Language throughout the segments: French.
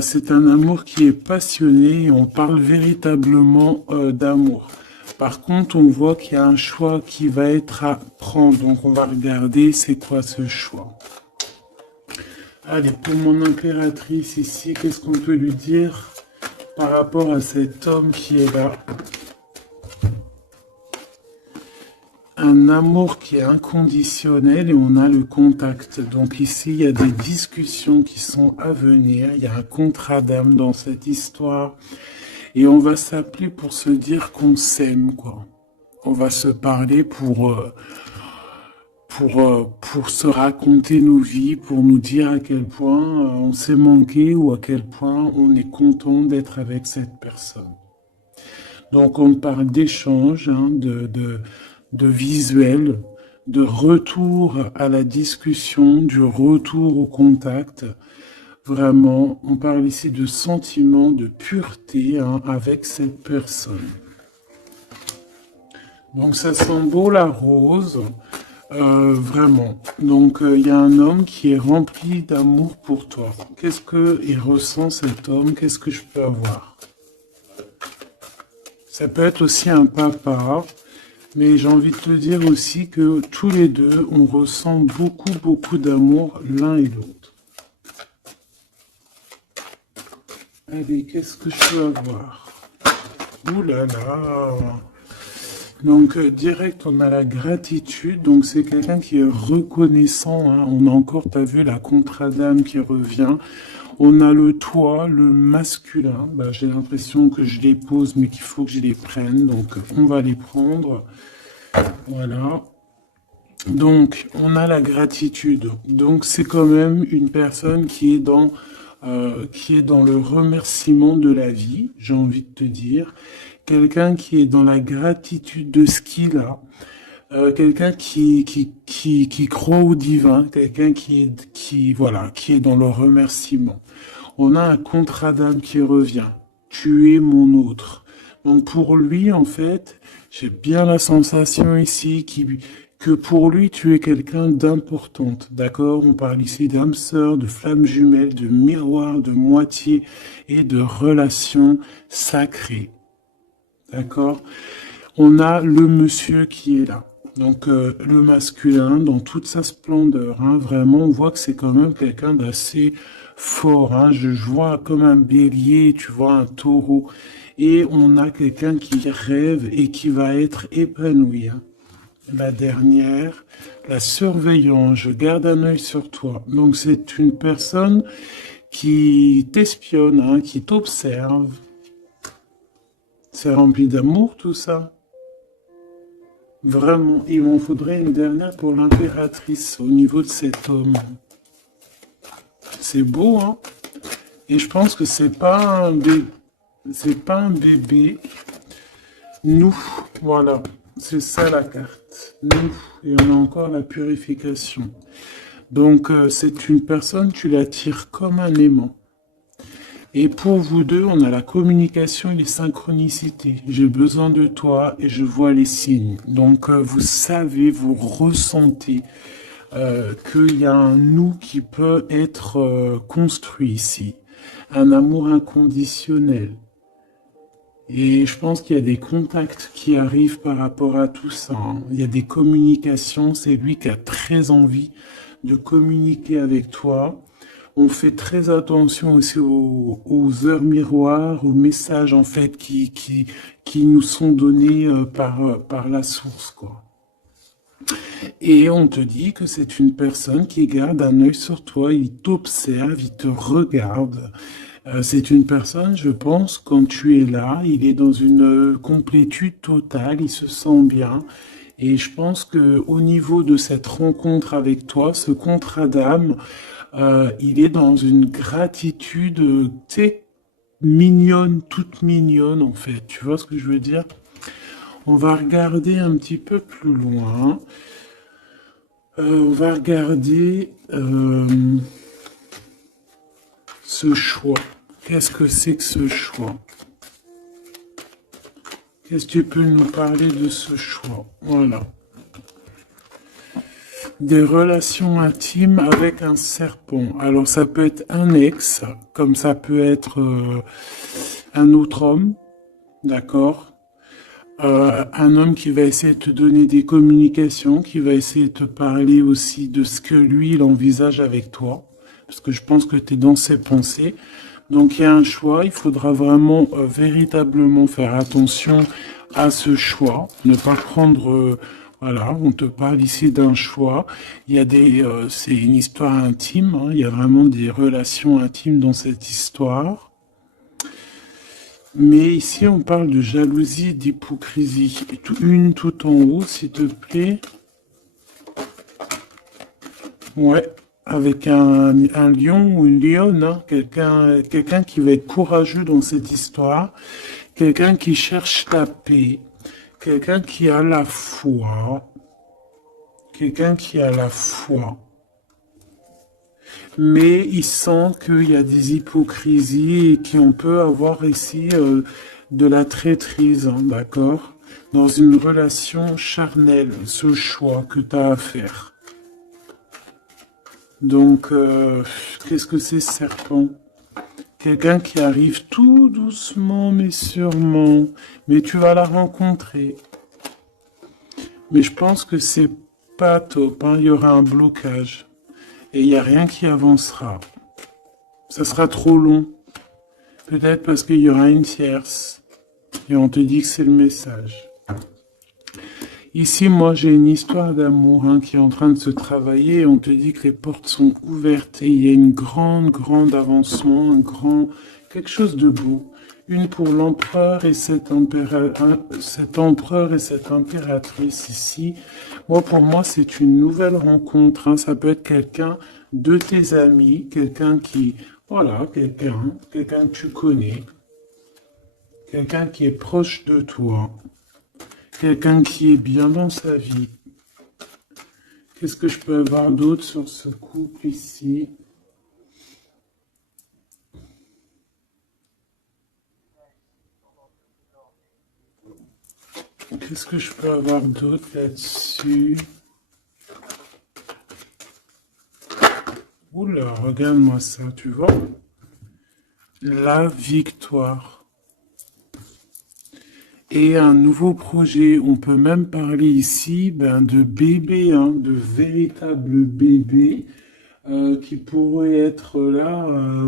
C'est un amour qui est passionné et on parle véritablement d'amour. Par contre, on voit qu'il y a un choix qui va être à prendre. Donc, on va regarder c'est quoi ce choix. Allez, pour mon impératrice ici, qu'est-ce qu'on peut lui dire par rapport à cet homme qui est là? Un amour qui est inconditionnel et on a le contact. Donc ici, il y a des discussions qui sont à venir. Il y a un contrat d'âme dans cette histoire. Et on va s'appeler pour se dire qu'on s'aime, quoi. On va se parler pour se raconter nos vies, pour nous dire à quel point on s'est manqué ou à quel point on est content d'être avec cette personne. Donc on parle d'échange, hein, de visuel, de retour à la discussion, du retour au contact. Vraiment, on parle ici de sentiment, de pureté hein, avec cette personne. Donc ça sent beau la rose, vraiment. Donc il y a un homme qui est rempli d'amour pour toi. Qu'est-ce qu'il ressent cet homme? Qu'est-ce que je peux avoir? Ça peut être aussi un papa. Mais j'ai envie de te dire aussi que tous les deux, on ressent beaucoup d'amour l'un et l'autre. Allez, qu'est-ce que je peux avoir? Ouh là là! Donc, direct, on a la gratitude. Donc, c'est quelqu'un qui est reconnaissant. Hein. On a encore, t'as vu, la contrat d'âme qui revient. On a le toi, le masculin. Bah, j'ai l'impression que je les pose, mais qu'il faut que je les prenne. Donc, on va les prendre. Voilà. Donc, on a la gratitude. Donc, c'est quand même une personne qui est dans le remerciement de la vie, j'ai envie de te dire. Quelqu'un qui est dans la gratitude de ce qu'il a. Quelqu'un qui croit au divin. Quelqu'un qui est dans le remerciement. On a un contrat d'âme qui revient. Tu es mon autre. Donc, pour lui, en fait, j'ai bien la sensation ici que pour lui, tu es quelqu'un d'importante, d'accord? On parle ici d'âme sœur, de flamme jumelle, de miroir, de moitié et de relation sacrée, d'accord? On a le monsieur qui est là. Donc, le masculin, dans toute sa splendeur, hein, vraiment, on voit que c'est quand même quelqu'un d'assez fort. Hein, je vois comme un bélier, tu vois, un taureau. Et on a quelqu'un qui rêve et qui va être épanoui. Hein. La dernière, la surveillance, je garde un œil sur toi. Donc, c'est une personne qui t'espionne, hein, qui t'observe. C'est rempli d'amour, tout ça. Vraiment, il m'en faudrait une dernière pour l'impératrice au niveau de cet homme. C'est beau, hein? Et je pense que c'est pas un bébé. Nous, voilà. C'est ça la carte. Nous. Et on a encore la purification. Donc, c'est une personne, tu l'attires comme un aimant. Et pour vous deux, on a la communication et les synchronicités. J'ai besoin de toi et je vois les signes. Donc, vous savez, vous ressentez qu'il y a un nous qui peut être construit ici. Un amour inconditionnel. Et je pense qu'il y a des contacts qui arrivent par rapport à tout ça. Hein. Il y a des communications. C'est lui qui a très envie de communiquer avec toi. On fait très attention aussi aux heures miroirs, aux messages en fait qui nous sont donnés par la source, quoi. Et on te dit que c'est une personne qui garde un œil sur toi, il t'observe, il te regarde. C'est une personne, je pense, quand tu es là, il est dans une complétude totale, il se sent bien. Et je pense que au niveau de cette rencontre avec toi, ce contrat d'âme, il est dans une gratitude, tu sais, mignonne, toute mignonne en fait. Tu vois ce que je veux dire? On va regarder un petit peu plus loin. On va regarder ce choix. Qu'est-ce que c'est que ce choix? Qu'est-ce que tu peux nous parler de ce choix? Voilà. des relations intimes avec un serpent. Alors ça peut être un ex, comme ça peut être un autre homme, d'accord? Un homme qui va essayer de te donner des communications, qui va essayer de te parler aussi de ce que lui, il envisage avec toi, parce que je pense que tu es dans ses pensées. Donc il y a un choix, il faudra vraiment véritablement faire attention à ce choix, ne pas prendre, voilà, on te parle ici d'un choix. Il y a c'est une histoire intime, hein, il y a vraiment des relations intimes dans cette histoire. Mais ici, on parle de jalousie et d'hypocrisie. Une tout en haut, s'il te plaît. Ouais, avec un lion ou une lionne, hein. Quelqu'un qui va être courageux dans cette histoire. Quelqu'un qui cherche la paix. Quelqu'un qui a la foi. Quelqu'un qui a la foi. Mais il sent qu'il y a des hypocrisies et qu'on peut avoir ici de la traîtrise, hein, d'accord? Dans une relation charnelle, ce choix que tu as à faire. Donc, qu'est-ce que c'est, serpent? Quelqu'un qui arrive tout doucement mais sûrement, mais tu vas la rencontrer. Mais je pense que c'est pas top, hein, il y aura un blocage. Et il n'y a rien qui avancera. Ça sera trop long. Peut-être parce qu'il y aura une tierce. Et on te dit que c'est le message. Ici, moi, j'ai une histoire d'amour hein, qui est en train de se travailler. Et on te dit que les portes sont ouvertes. Et il y a une grande avancement, quelque chose de beau. Une pour l'empereur et cet empereur et cette impératrice ici. Moi, pour moi, c'est une nouvelle rencontre. Hein. Ça peut être quelqu'un de tes amis, quelqu'un qui, voilà, quelqu'un que tu connais, quelqu'un qui est proche de toi, quelqu'un qui est bien dans sa vie. Qu'est-ce que je peux avoir d'autre sur ce couple ici? Qu'est-ce que je peux avoir d'autre là-dessus? Oula, regarde-moi ça, tu vois? La victoire. Et un nouveau projet, on peut même parler ici de bébés, hein, de véritables bébés qui pourraient être là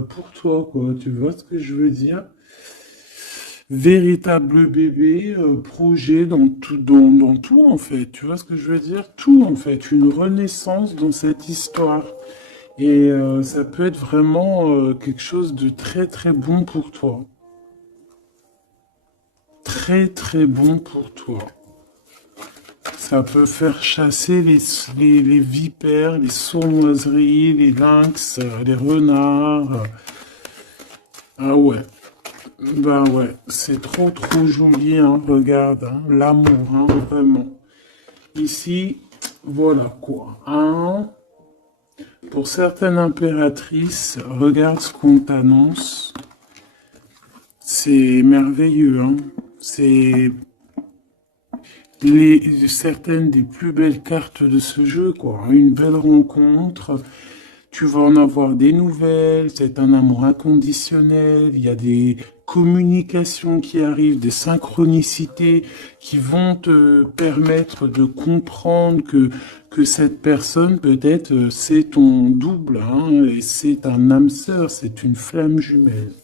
pour toi, quoi. Tu vois ce que je veux dire? Véritable bébé, projet dans tout en fait. Tu vois ce que je veux dire? Tout en fait, une renaissance dans cette histoire. Et ça peut être vraiment quelque chose de très bon pour toi. Très bon pour toi. Ça peut faire chasser les vipères, les sournoiseries, les lynx, les renards. Ah ouais. Bah ouais, c'est trop joli, hein, regarde, hein, l'amour, hein, vraiment. Ici, voilà quoi. Hein. Pour certaines impératrices, regarde ce qu'on t'annonce. C'est merveilleux, hein. C'est certaines des plus belles cartes de ce jeu, quoi. Une belle rencontre. Tu vas en avoir des nouvelles, c'est un amour inconditionnel, il y a des communications qui arrivent, des synchronicités qui vont te permettre de comprendre que cette personne, peut-être, c'est ton double, hein, et c'est un âme sœur, c'est une flamme jumelle.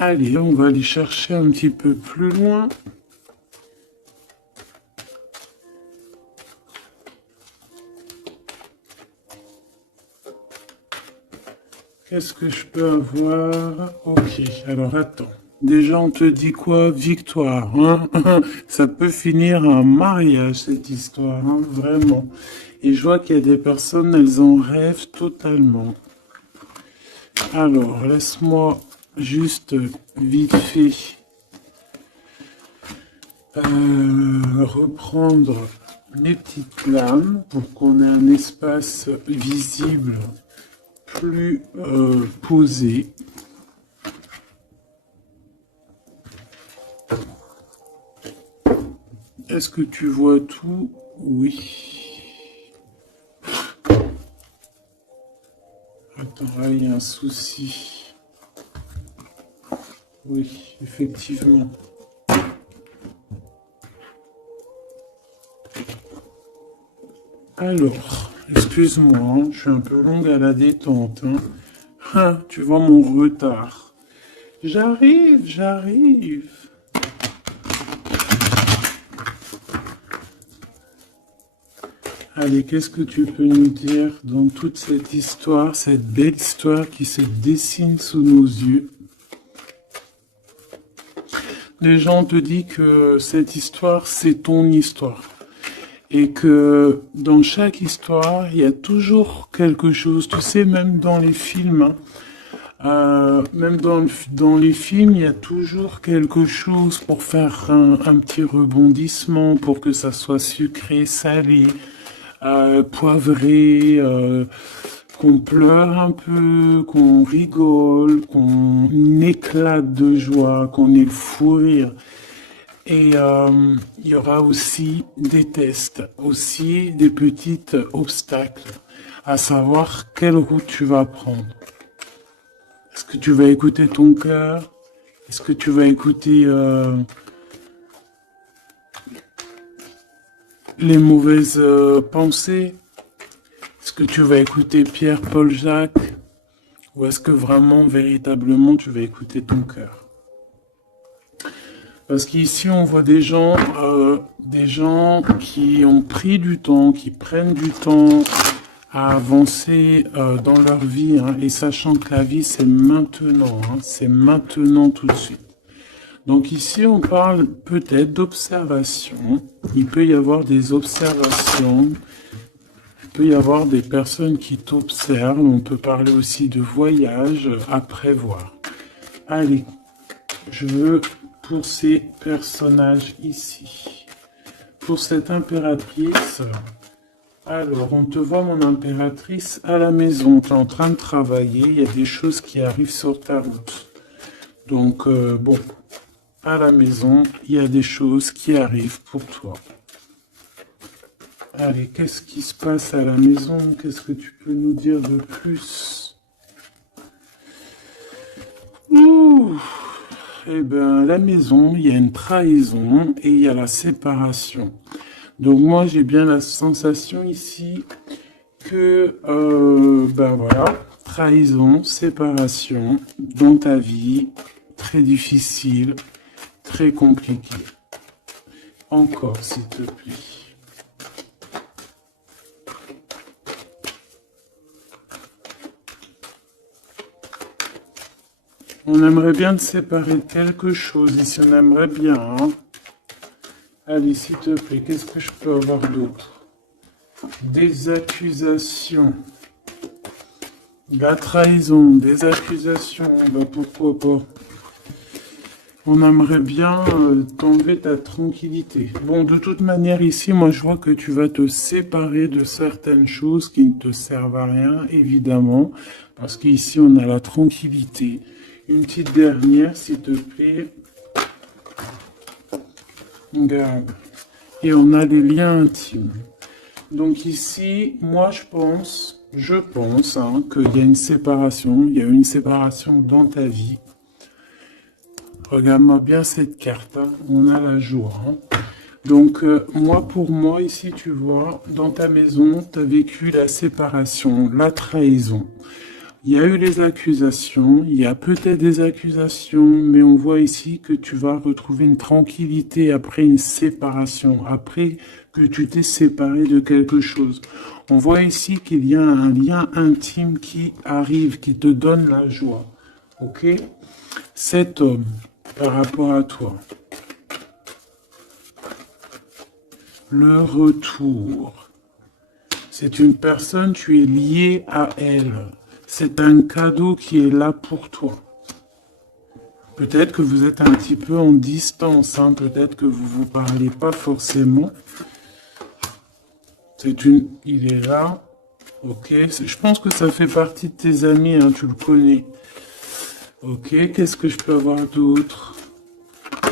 Allez, on va aller chercher un petit peu plus loin. Qu'est-ce que je peux avoir? Ok, alors attends. Déjà, on te dit quoi? Victoire, hein? Ça peut finir un mariage, cette histoire, hein? Vraiment. Et je vois qu'il y a des personnes, elles en rêvent totalement. Alors, laisse-moi juste vite fait reprendre mes petites lames pour qu'on ait un espace visible plus posé. Est-ce que tu vois tout? Oui. Attends, là, il y a un souci. Oui, effectivement. Alors, excuse-moi, hein, je suis un peu longue à la détente. Hein. Ah, tu vois mon retard. J'arrive. Allez, qu'est-ce que tu peux nous dire dans toute cette histoire, cette belle histoire qui se dessine sous nos yeux? Les gens te disent que cette histoire, c'est ton histoire. Et que dans chaque histoire, il y a toujours quelque chose. Tu sais, même dans les films, même dans les films, il y a toujours quelque chose pour faire un petit rebondissement, pour que ça soit sucré, salé, poivré, qu'on pleure un peu, qu'on rigole, qu'on éclate de joie, qu'on ait le fou rire. Et il y aura aussi des tests, aussi des petits obstacles, à savoir quelle route tu vas prendre. Est-ce que tu vas écouter ton cœur? Est-ce que tu vas écouter les mauvaises pensées? Est-ce que tu vas écouter Pierre, Paul, Jacques? Ou est-ce que vraiment, véritablement, tu vas écouter ton cœur? Parce qu'ici, on voit des gens qui ont pris du temps, qui prennent du temps à avancer dans leur vie, hein, et sachant que la vie, c'est maintenant, hein, c'est maintenant tout de suite. Donc ici, on parle peut-être d'observation. Il peut y avoir des observations. Il peut y avoir des personnes qui t'observent. On peut parler aussi de voyage à prévoir. Allez, je veux pour ces personnages ici. Pour cette impératrice, alors on te voit mon impératrice à la maison. Tu es en train de travailler. Il y a des choses qui arrivent sur ta route. Donc bon, à la maison, il y a des choses qui arrivent pour toi. Allez, qu'est-ce qui se passe à la maison? Qu'est-ce que tu peux nous dire de plus? Ouh. Eh bien, à la maison, il y a une trahison et il y a la séparation. Donc moi, j'ai bien la sensation ici que, ben voilà, trahison, séparation dans ta vie, très difficile, très compliqué. Encore, s'il te plaît. On aimerait bien te séparer de quelque chose, ici on aimerait bien. Hein. Allez, s'il te plaît, qu'est-ce que je peux avoir d'autre? Des accusations. La trahison, des accusations, bah pourquoi pas. On aimerait bien t'enlever ta tranquillité. Bon, de toute manière, ici, moi je vois que tu vas te séparer de certaines choses qui ne te servent à rien, évidemment. Parce qu'ici, on a la tranquillité. Une petite dernière, s'il te plaît. Regarde. Et on a les liens intimes. Donc ici, moi je pense hein, qu'il y a une séparation. Il y a une séparation dans ta vie. Regarde-moi bien cette carte. Hein. On a la joie. Hein. Donc pour moi, ici, tu vois, dans ta maison, tu as vécu la séparation, la trahison. Il y a eu les accusations, il y a peut-être des accusations, mais on voit ici que tu vas retrouver une tranquillité après une séparation, après que tu t'es séparé de quelque chose. On voit ici qu'il y a un lien intime qui arrive, qui te donne la joie. Ok? Cet homme, par rapport à toi. Le retour. C'est une personne, tu es lié à elle. C'est un cadeau qui est là pour toi. Peut-être que vous êtes un petit peu en distance, hein, peut-être que vous ne vous parlez pas forcément. Il est là, ok. Je pense que ça fait partie de tes amis, hein, tu le connais. Ok, qu'est-ce que je peux avoir d'autre?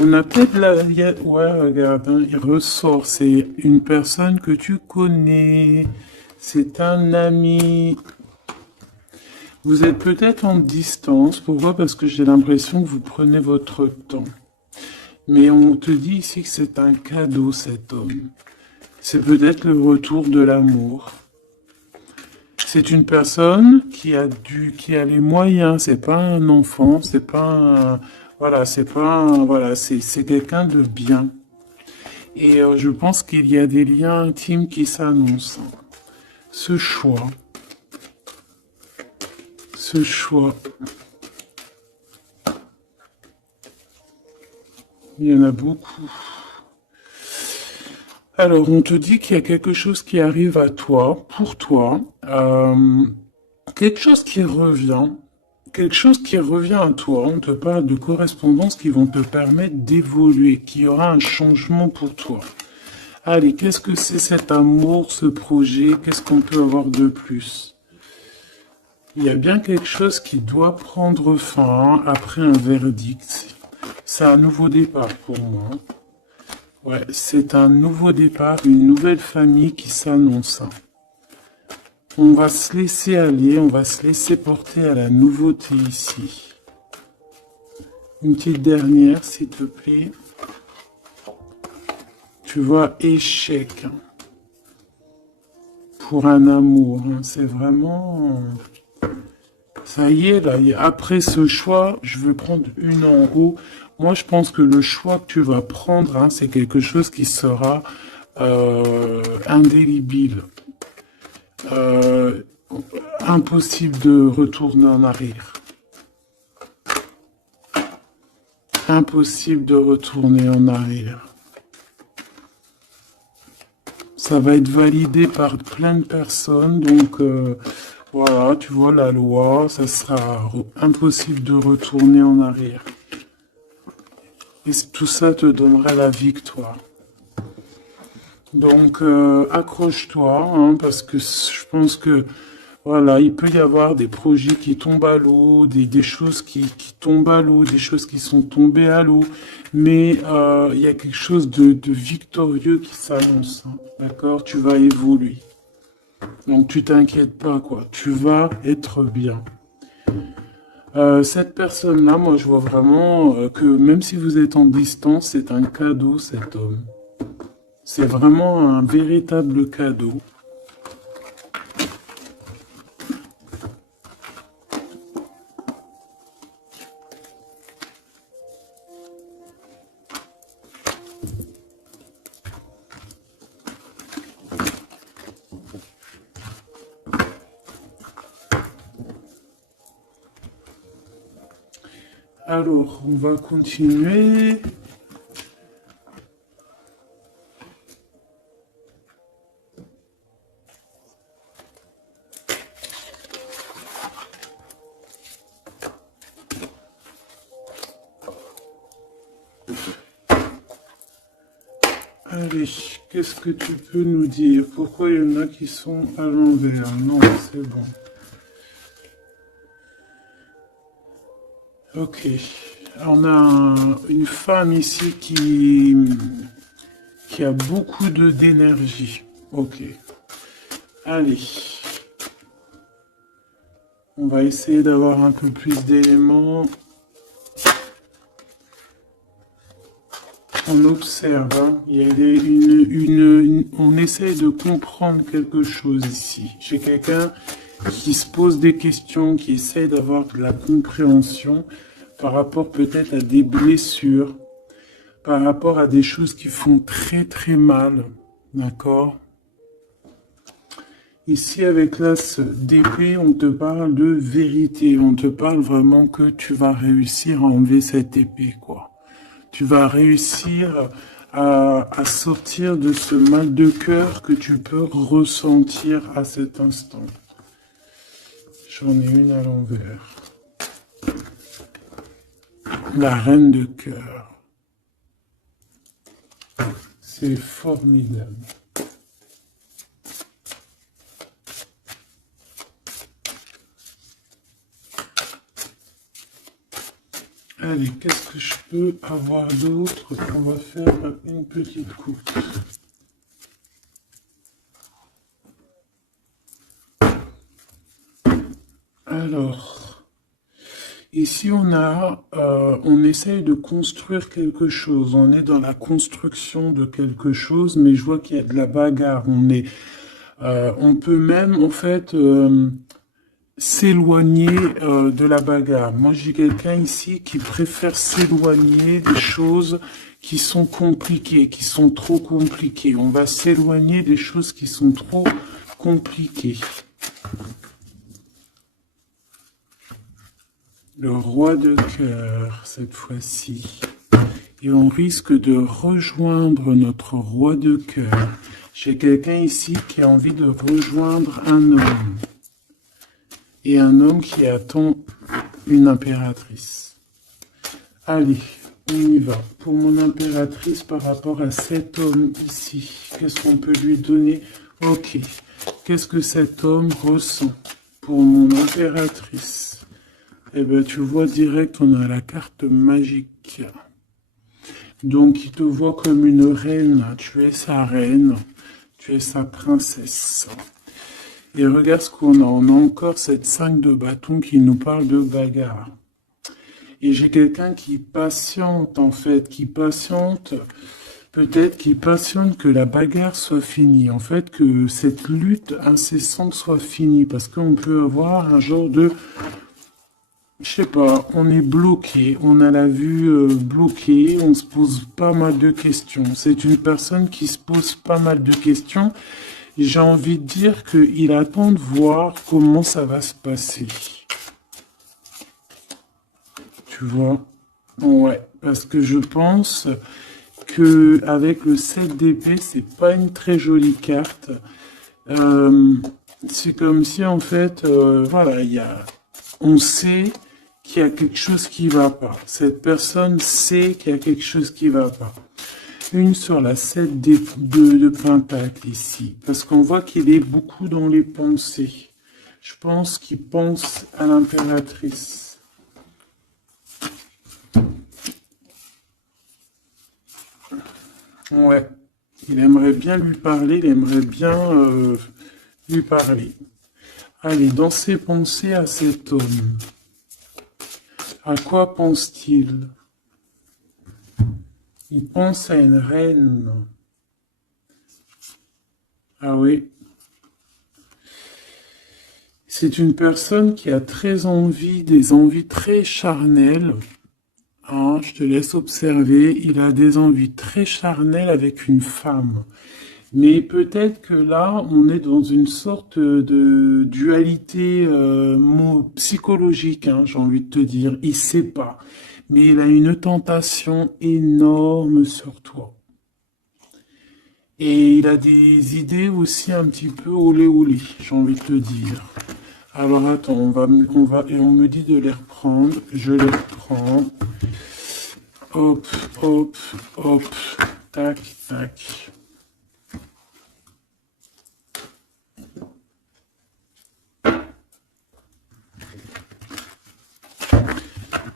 On a peut-être ouais, regarde, hein, il ressort. C'est une personne que tu connais. C'est un ami. Vous êtes peut-être en distance. Pourquoi? Parce que j'ai l'impression que vous prenez votre temps. Mais on te dit ici que c'est un cadeau, cet homme. C'est peut-être le retour de l'amour. C'est une personne qui a les moyens. C'est pas un enfant. C'est pas un, voilà, c'est pas un, voilà, c'est quelqu'un de bien. Et je pense qu'il y a des liens intimes qui s'annoncent. Ce choix. Ce choix. Il y en a beaucoup. Alors, on te dit qu'il y a quelque chose qui arrive à toi, pour toi, quelque chose qui revient, quelque chose qui revient à toi. On te parle de correspondances qui vont te permettre d'évoluer, qu'il y aura un changement pour toi. Allez, qu'est-ce que c'est cet amour, ce projet? Qu'est-ce qu'on peut avoir de plus? Il y a bien quelque chose qui doit prendre fin après un verdict. C'est un nouveau départ pour moi. Ouais, c'est un nouveau départ, une nouvelle famille qui s'annonce. On va se laisser aller, on va se laisser porter à la nouveauté ici. Une petite dernière, s'il te plaît. Tu vois, échec. Pour un amour, hein. C'est vraiment... Ça y est, là, après ce choix, je veux prendre une en haut. Moi, je pense que le choix que tu vas prendre, hein, c'est quelque chose qui sera indélébile. Impossible de retourner en arrière. Impossible de retourner en arrière. Ça va être validé par plein de personnes, donc voilà, tu vois la loi, ça sera impossible de retourner en arrière. Et tout ça te donnera la victoire. Donc accroche-toi, hein, parce que je pense que voilà, il peut y avoir des projets qui tombent à l'eau, des choses qui tombent à l'eau, des choses qui sont tombées à l'eau, mais il y a quelque chose de victorieux qui s'annonce, hein, d'accord? Tu vas évoluer. Donc tu t'inquiètes pas, quoi. Tu vas être bien. Cette personne-là, moi je vois vraiment que même si vous êtes en distance, c'est un cadeau, cet homme. C'est vraiment un véritable cadeau. Alors, on va continuer. Allez, qu'est-ce que tu peux nous dire? Pourquoi il y en a qui sont à l'envers? Non, c'est bon. Ok. On a une femme ici qui a beaucoup d'énergie. Ok. Allez. On va essayer d'avoir un peu plus d'éléments. On observe, hein. Il y a on essaye de comprendre quelque chose ici. J'ai quelqu'un qui se pose des questions, qui essaie d'avoir de la compréhension par rapport peut-être à des blessures, par rapport à des choses qui font très très mal, d'accord? Ici, avec l'as d'épée, on te parle de vérité, on te parle vraiment que tu vas réussir à enlever cette épée, quoi. Tu vas réussir à sortir de ce mal de cœur que tu peux ressentir à cet instant. J'en ai une à l'envers. La reine de cœur. C'est formidable. Allez, qu'est-ce que je peux avoir d'autre? On va faire une petite coupe. Alors, ici on essaye de construire quelque chose. On est dans la construction de quelque chose, mais je vois qu'il y a de la bagarre. On peut même en fait s'éloigner de la bagarre. Moi, j'ai quelqu'un ici qui préfère s'éloigner des choses qui sont compliquées, qui sont trop compliquées. On va s'éloigner des choses qui sont trop compliquées. Le roi de cœur, cette fois-ci. Et on risque de rejoindre notre roi de cœur. J'ai quelqu'un ici qui a envie de rejoindre un homme. Et un homme qui attend une impératrice. Allez, on y va. Pour mon impératrice, par rapport à cet homme ici, qu'est-ce qu'on peut lui donner? Ok. Qu'est-ce que cet homme ressent pour mon impératrice? Eh bien, tu vois direct, on a la carte magique. Donc, il te voit comme une reine. Tu es sa reine. Tu es sa princesse. Et regarde ce qu'on a. On a encore cette 5 de bâton qui nous parle de bagarre. Et j'ai quelqu'un qui patiente, en fait. Qui patiente, peut-être qui patiente que la bagarre soit finie. En fait, que cette lutte incessante soit finie. Parce qu'on peut avoir un genre de... Je sais pas, on est bloqué, on a la vue bloquée, on se pose pas mal de questions. C'est une personne qui se pose pas mal de questions. J'ai envie de dire qu'il attend de voir comment ça va se passer. Tu vois? Ouais, parce que je pense que avec le 7 d'épée, c'est pas une très jolie carte. C'est comme si en fait, voilà, on sait qu'il y a quelque chose qui va pas. Cette personne sait qu'il y a quelque chose qui va pas. Une sur la 7 de Pentacle ici. Parce qu'on voit qu'il est beaucoup dans les pensées. Je pense qu'il pense à l'impératrice. Ouais. Il aimerait bien lui parler, il aimerait bien lui parler. Allez, dans ses pensées à cet homme. À quoi pense-t-il? Il pense à une reine. Ah oui. C'est une personne qui a très envie, des envies très charnelles. Hein, je te laisse observer. Il a des envies très charnelles avec une femme. Mais peut-être que là, on est dans une sorte de dualité psychologique, hein, j'ai envie de te dire. Il sait pas. Mais il a une tentation énorme sur toi. Et il a des idées aussi un petit peu olé olé, j'ai envie de te dire. Alors attends, et on me dit de les reprendre. Je les reprends. Hop, hop, hop. Tac, tac.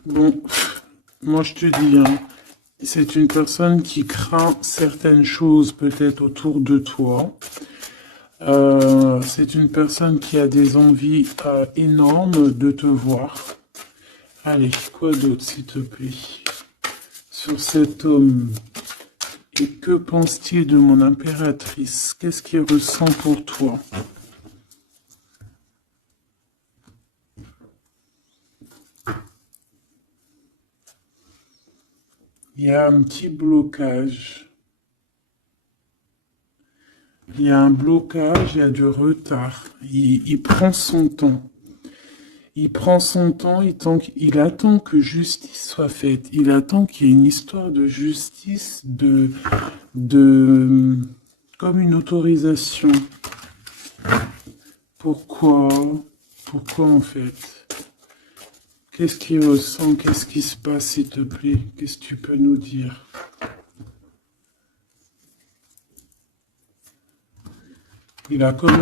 Bon, moi je te dis, hein, c'est une personne qui craint certaines choses peut-être autour de toi. C'est une personne qui a des envies énormes de te voir. Allez, quoi d'autre s'il te plaît? Sur cet homme. Et que pense-t-il de mon impératrice? Qu'est-ce qu'il ressent pour toi? Il y a un petit blocage. Il y a un blocage, il y a du retard. Il prend son temps. Il prend son temps, il attend que justice soit faite. Il attend qu'il y ait une histoire de justice, comme une autorisation. Pourquoi? Pourquoi en fait? Qu'est-ce qu'il ressent? Qu'est-ce qui se passe, s'il te plaît? Qu'est-ce que tu peux nous dire? Il a quand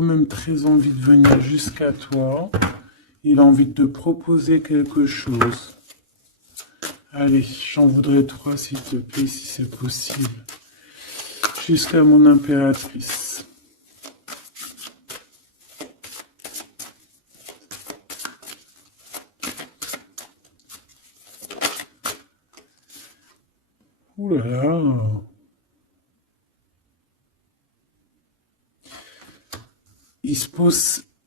même très envie de venir jusqu'à toi. Il a envie de te proposer quelque chose. Allez, j'en voudrais 3 s'il te plaît, si c'est possible. Jusqu'à mon impératrice. Ouh là là.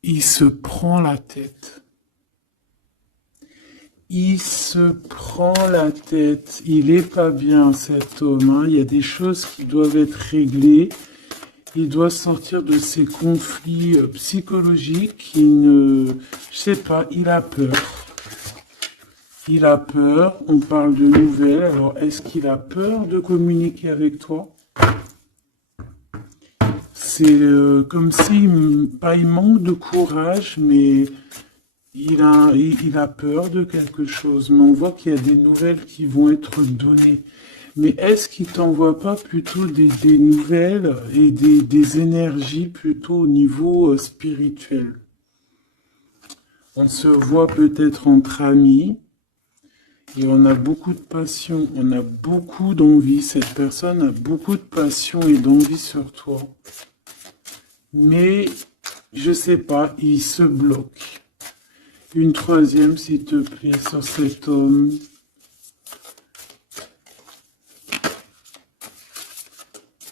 Il se prend la tête. Il se prend la tête. Il est pas bien, cet homme, hein. Il y a des choses qui doivent être réglées. Il doit sortir de ces conflits psychologiques. Je sais pas, il a peur. Il a peur. On parle de nouvelles. Alors, est-ce qu'il a peur de communiquer avec toi? C'est comme si, pas il manque de courage, mais il a peur de quelque chose. Mais on voit qu'il y a des nouvelles qui vont être données. Mais est-ce qu'il t'envoie pas plutôt des nouvelles et des énergies plutôt au niveau spirituel? On se voit peut-être entre amis et on a beaucoup de passion, on a beaucoup d'envie. Cette personne a beaucoup de passion et d'envie sur toi. Mais, je sais pas, il se bloque. Une troisième, s'il te plaît, sur cet homme.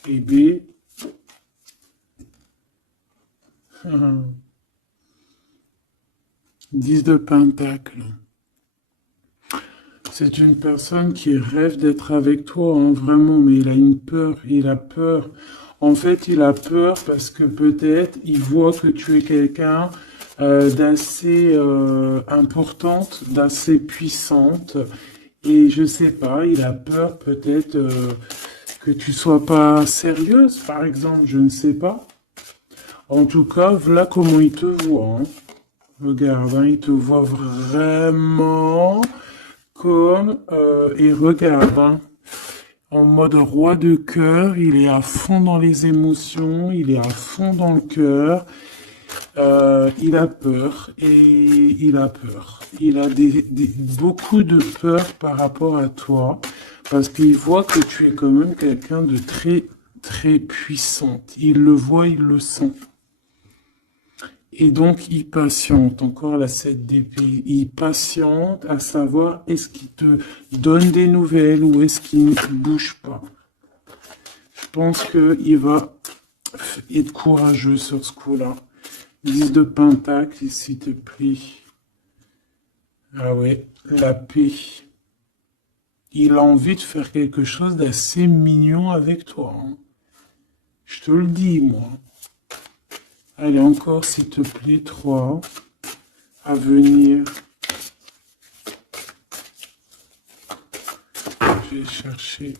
Et B. 10 de Pentacle. C'est une personne qui rêve d'être avec toi, hein, vraiment, mais il a une peur, il a peur. En fait, il a peur parce que peut-être il voit que tu es quelqu'un d'assez importante, d'assez puissante. Et je sais pas, il a peur peut-être que tu sois pas sérieuse, par exemple, je ne sais pas. En tout cas, voilà comment il te voit, hein. Regarde, hein, il te voit vraiment comme... et regarde, hein, en mode roi de cœur, il est à fond dans les émotions, il est à fond dans le cœur. Il a peur et il a peur. Il a beaucoup de peur par rapport à toi parce qu'il voit que tu es quand même quelqu'un de très, très puissante. Il le voit, il le sent. Et donc, il patiente. Encore la 7 d'épée. Il patiente à savoir est-ce qu'il te donne des nouvelles ou est-ce qu'il ne bouge pas. Je pense qu'il va être courageux sur ce coup-là. 10 de Pentacle, s'il te plaît. Ah ouais, la paix. Il a envie de faire quelque chose d'assez mignon avec toi, hein. Je te le dis, moi. Allez, encore, s'il te plaît, 3. À venir. Je vais chercher.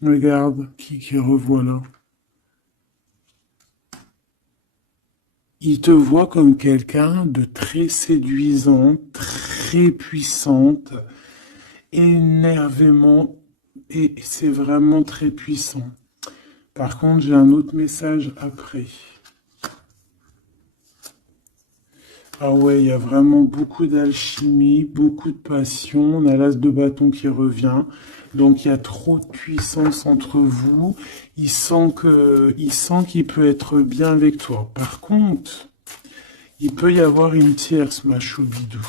Regarde, qui revoit là. Il te voit comme quelqu'un de très séduisant, très puissante, énervément, et c'est vraiment très puissant. Par contre, j'ai un autre message après. Ah ouais, il y a vraiment beaucoup d'alchimie, beaucoup de passion. On a l'as de bâton qui revient. Donc il y a trop de puissance entre vous. Il sent qu'il peut être bien avec toi. Par contre, il peut y avoir une tierce, ma choubidou.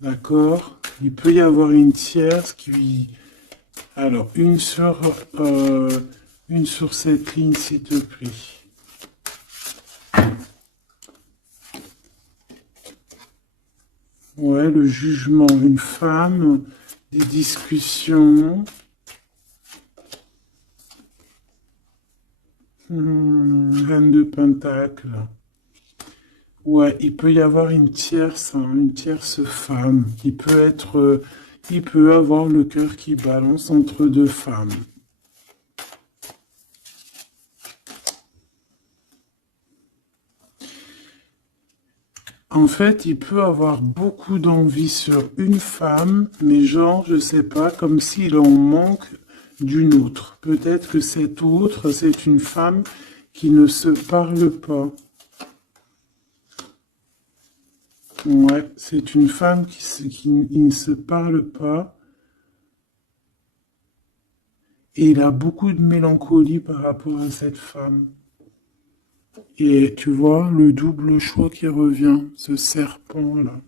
D'accord? Il peut y avoir une tierce qui... Alors, une sur cette ligne, s'il te plaît. Ouais, le jugement, une femme, des discussions. Reine de Pentacle. Ouais, il peut y avoir une tierce femme. Il peut avoir le cœur qui balance entre deux femmes. En fait, il peut avoir beaucoup d'envie sur une femme, mais genre, je sais pas, comme s'il en manque d'une autre. Peut-être que cette autre, c'est une femme qui ne se parle pas. Ouais, c'est une femme qui ne se parle pas. Et il a beaucoup de mélancolie par rapport à cette femme. Et tu vois, le double choix qui revient, ce serpent-là.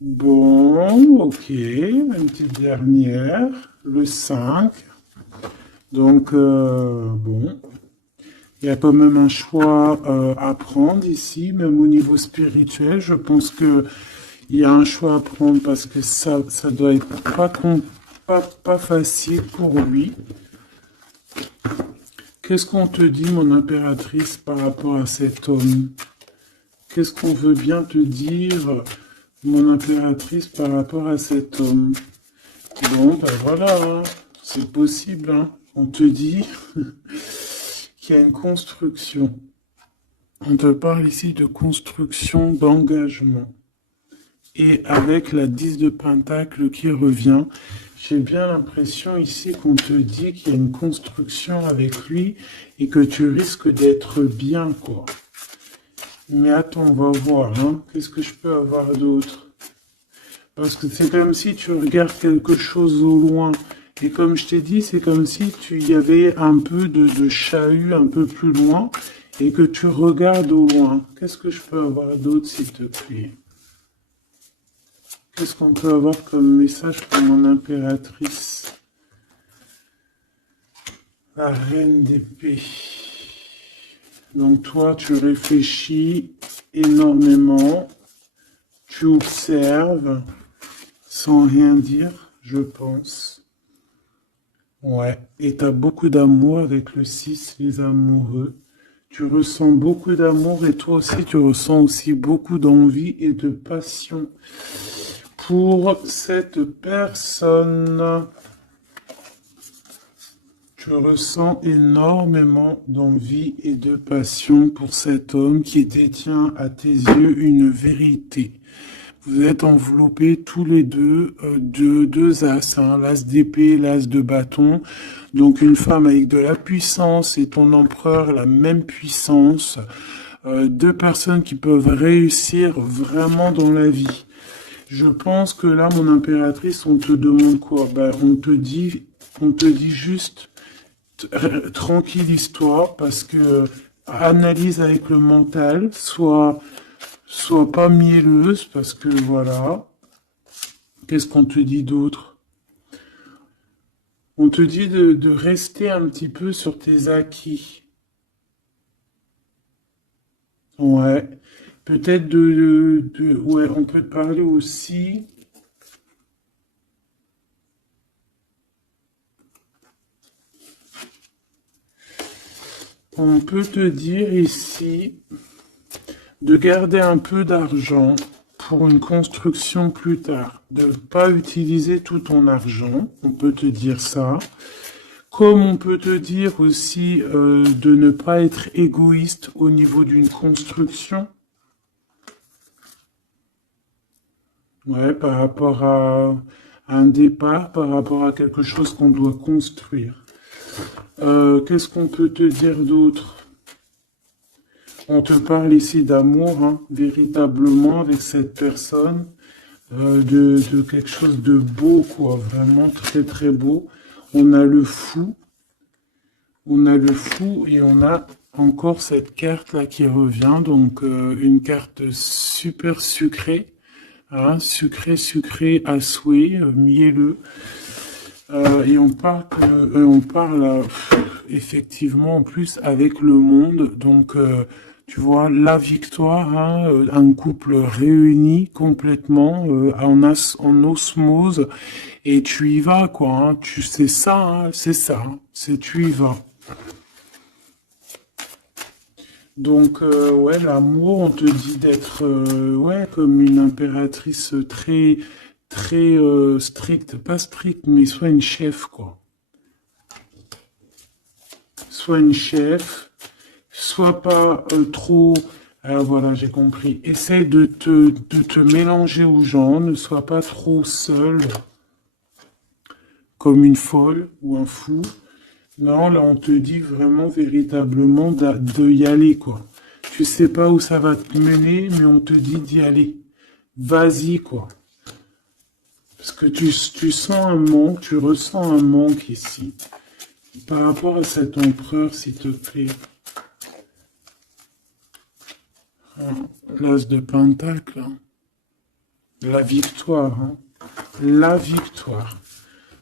Bon, ok, une petite dernière, le 5. Donc, bon, il y a quand même un choix à prendre ici, même au niveau spirituel. Je pense que il y a un choix à prendre parce que ça doit être pas facile pour lui. Qu'est-ce qu'on te dit, mon impératrice, par rapport à cet homme? Qu'est-ce qu'on veut bien te dire, mon impératrice, par rapport à cet homme? Bon, ben voilà, hein, c'est possible, hein. On te dit qu'il y a une construction. On te parle ici de construction, d'engagement. Et avec la 10 de Pentacle qui revient, j'ai bien l'impression ici qu'on te dit qu'il y a une construction avec lui et que tu risques d'être bien, quoi. Mais attends, on va voir, hein. Qu'est-ce que je peux avoir d'autre? Parce que c'est comme si tu regardes quelque chose au loin. Et comme je t'ai dit, c'est comme si tu y avait un peu de chahut un peu plus loin et que tu regardes au loin. Qu'est-ce que je peux avoir d'autre, s'il te plaît? Qu'est-ce qu'on peut avoir comme message pour mon impératrice? La reine d'épée. Donc toi, tu réfléchis énormément, tu observes, sans rien dire, je pense. Ouais, et tu as beaucoup d'amour avec le 6, les amoureux. Tu ressens beaucoup d'amour et toi aussi, tu ressens aussi beaucoup d'envie et de passion pour cette personne. Je ressens énormément d'envie et de passion pour cet homme qui détient à tes yeux une vérité. Vous êtes enveloppés tous les deux de deux as, hein, l'as d'épée, l'as de bâton. Donc une femme avec de la puissance et ton empereur la même puissance. Deux personnes qui peuvent réussir vraiment dans la vie. Je pense que là, mon impératrice, on te demande quoi? Ben, on te dit juste tranquillise-toi parce que analyse avec le mental, sois pas mielleuse parce que voilà. Qu'est-ce qu'on te dit d'autre? On te dit de rester un petit peu sur tes acquis. Ouais. Peut-être ouais, on peut te parler aussi. On peut te dire ici de garder un peu d'argent pour une construction plus tard, de ne pas utiliser tout ton argent, on peut te dire ça. Comme on peut te dire aussi de ne pas être égoïste au niveau d'une construction. Ouais, par rapport à un départ, par rapport à quelque chose qu'on doit construire. Qu'est-ce qu'on peut te dire d'autre? On te parle ici d'amour, hein, véritablement, avec cette personne, de quelque chose de beau, quoi, vraiment très très beau. On a le fou, et on a encore cette carte-là qui revient, donc une carte super sucrée, hein, sucré à souhait, mielleux. Et on parle effectivement en plus avec le monde, donc tu vois la victoire, hein, un couple réuni complètement en osmose, et tu y vas quoi, hein, tu sais ça, hein, c'est ça, hein, c'est tu y vas. Donc ouais, l'amour, on te dit d'être ouais comme une impératrice très stricte, pas stricte, mais soit une chef quoi. Soit une chef, Sois pas trop... Ah, voilà, j'ai compris. Essaye de te mélanger aux gens, ne sois pas trop seul, comme une folle ou un fou. Non, là, on te dit vraiment, véritablement, de y aller, quoi. Tu sais pas où ça va te mener, mais on te dit d'y aller. Vas-y, quoi. Parce que tu sens un manque, tu ressens un manque ici. Par rapport à cet empereur, s'il te plaît. L'as de Pentacle. Hein. La victoire. Hein. La victoire.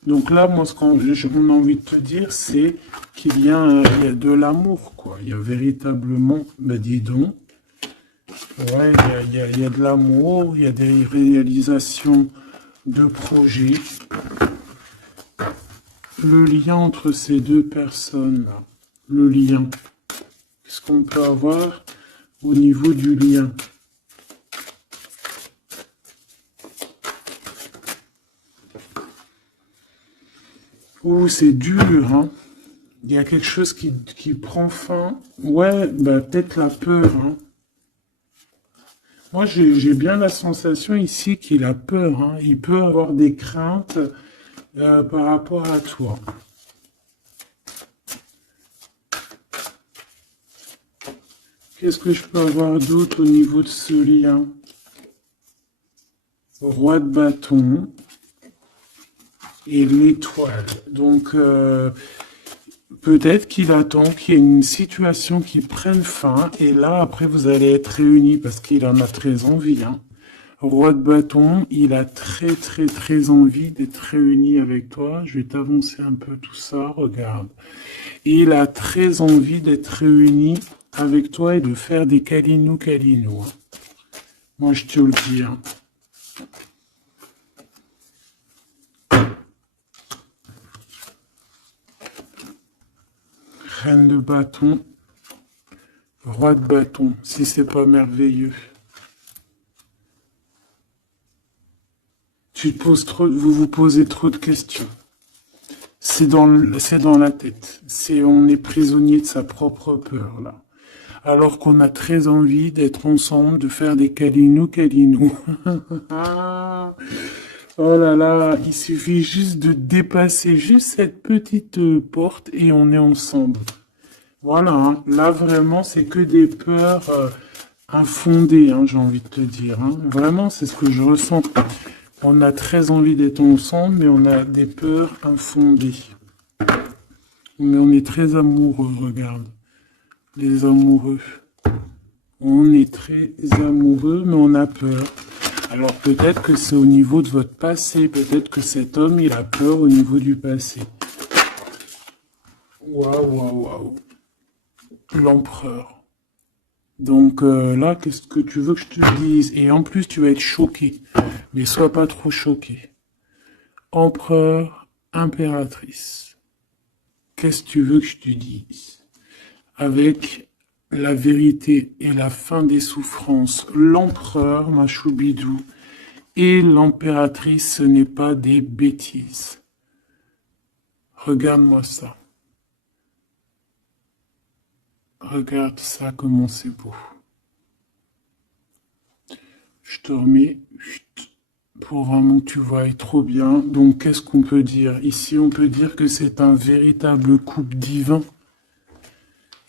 Donc là, moi, ce qu'on a envie de te dire, c'est qu'il y a, il y a de l'amour, quoi. Il y a véritablement, ben dis donc, ouais, il y a de l'amour, il y a des réalisations de projets. Le lien entre ces deux personnes, là, le lien, qu'est-ce qu'on peut avoir au niveau du lien? Ouh, c'est dur, hein. Il y a quelque chose qui prend fin. Ouais, bah, peut-être la peur, hein. Moi, j'ai bien la sensation ici qu'il a peur, hein. Il peut avoir des craintes par rapport à toi. Qu'est-ce que je peux avoir d'autre au niveau de ce lien? Roi de bâton et l'étoile. Donc, peut-être qu'il attend qu'il y ait une situation qui prenne fin, et là, après, vous allez être réunis, parce qu'il en a très envie. Hein. Roi de bâton, il a très, très, très envie d'être réuni avec toi. Je vais t'avancer un peu tout ça, regarde. Il a très envie d'être réuni avec toi et de faire des câlinou. Hein. Moi, je te le dis. Hein. Reine de bâton, roi de bâton, si c'est pas merveilleux. Vous vous posez trop de questions. C'est dans la tête. On est prisonnier de sa propre peur, là. Alors qu'on a très envie d'être ensemble, de faire des câlinou. Oh là là, il suffit juste de dépasser juste cette petite porte et on est ensemble. Voilà, hein. Là vraiment, c'est que des peurs infondées, hein, j'ai envie de te dire. Hein. Vraiment, c'est ce que je ressens. On a très envie d'être ensemble, mais on a des peurs infondées. Mais on est très amoureux, regarde. Les amoureux. On est très amoureux, mais on a peur. Alors peut-être que c'est au niveau de votre passé, peut-être que cet homme, il a peur au niveau du passé. Waouh. L'empereur. Donc là, qu'est-ce que tu veux que je te dise? Et en plus, tu vas être choqué. Mais sois pas trop choqué. Empereur, impératrice. Qu'est-ce que tu veux que je te dise? Avec la vérité et la fin des souffrances, l'empereur, ma choubidou, et l'impératrice, ce n'est pas des bêtises. Regarde-moi ça. Regarde ça, comment c'est beau. Je te remets pour vraiment que tu vois trop bien. Donc, qu'est-ce qu'on peut dire? Ici, on peut dire que c'est un véritable couple divin.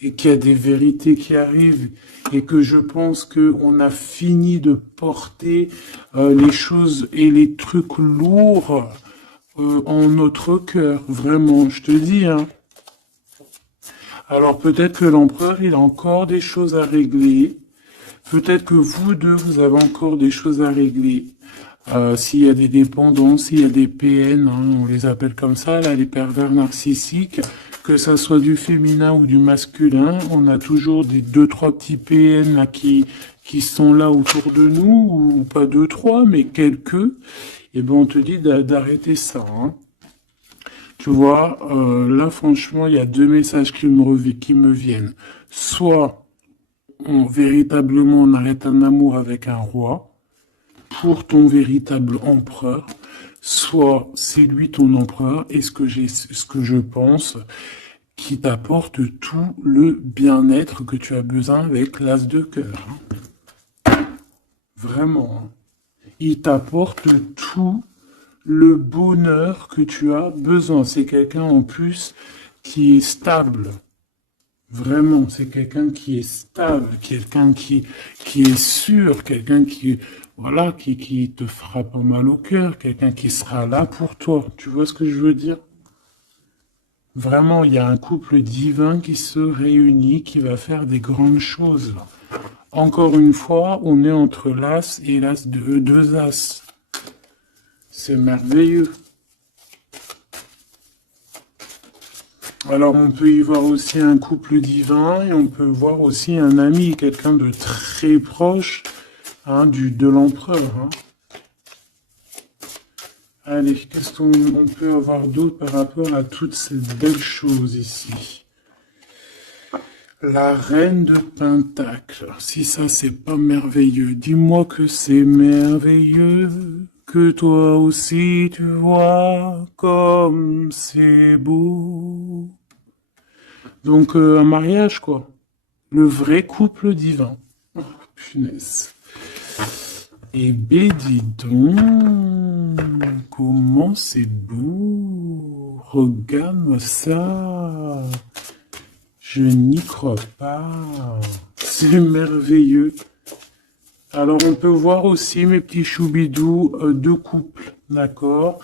Et qu'il y a des vérités qui arrivent et que je pense qu'on a fini de porter les choses et les trucs lourds en notre cœur, vraiment, je te dis. Hein. Alors peut-être que l'empereur, il a encore des choses à régler. Peut-être que vous deux, vous avez encore des choses à régler. S'il y a des dépendances, s'il y a des PN, hein, on les appelle comme ça, là, les pervers narcissiques, que ça soit du féminin ou du masculin, on a toujours des 2-3 petits PN là, qui sont là autour de nous, ou pas 2-3, mais quelques, et ben on te dit d'arrêter ça. Hein. Tu vois, là franchement, il y a deux messages qui me viennent. Soit, véritablement, on arrête un amour avec un roi, pour ton véritable empereur, soit c'est lui ton empereur, et ce que je pense, qui t'apporte tout le bien-être que tu as besoin avec l'as de cœur. Vraiment. Il t'apporte tout le bonheur que tu as besoin. C'est quelqu'un en plus qui est stable. Vraiment, c'est quelqu'un qui est stable, quelqu'un qui est sûr, quelqu'un qui, voilà, qui te fera pas mal au cœur, quelqu'un qui sera là pour toi. Tu vois ce que je veux dire? Vraiment, il y a un couple divin qui se réunit, qui va faire des grandes choses. Encore une fois, on est entre l'as et l'as de deux as. C'est merveilleux. Alors, on peut y voir aussi un couple divin et on peut voir aussi un ami, quelqu'un de très proche hein, de l'empereur. Hein. Allez, qu'est-ce qu'on peut avoir d'autre par rapport à toutes ces belles choses ici? La reine de Pentacle. Si ça, c'est pas merveilleux, dis-moi que c'est merveilleux. Que toi aussi tu vois comme c'est beau. Donc un mariage quoi. Le vrai couple divin. Oh, punaise. Eh ben dis donc, comment c'est beau. Regarde-moi ça. Je n'y crois pas. C'est merveilleux. Alors, on peut voir aussi, mes petits choubidous, deux couples, d'accord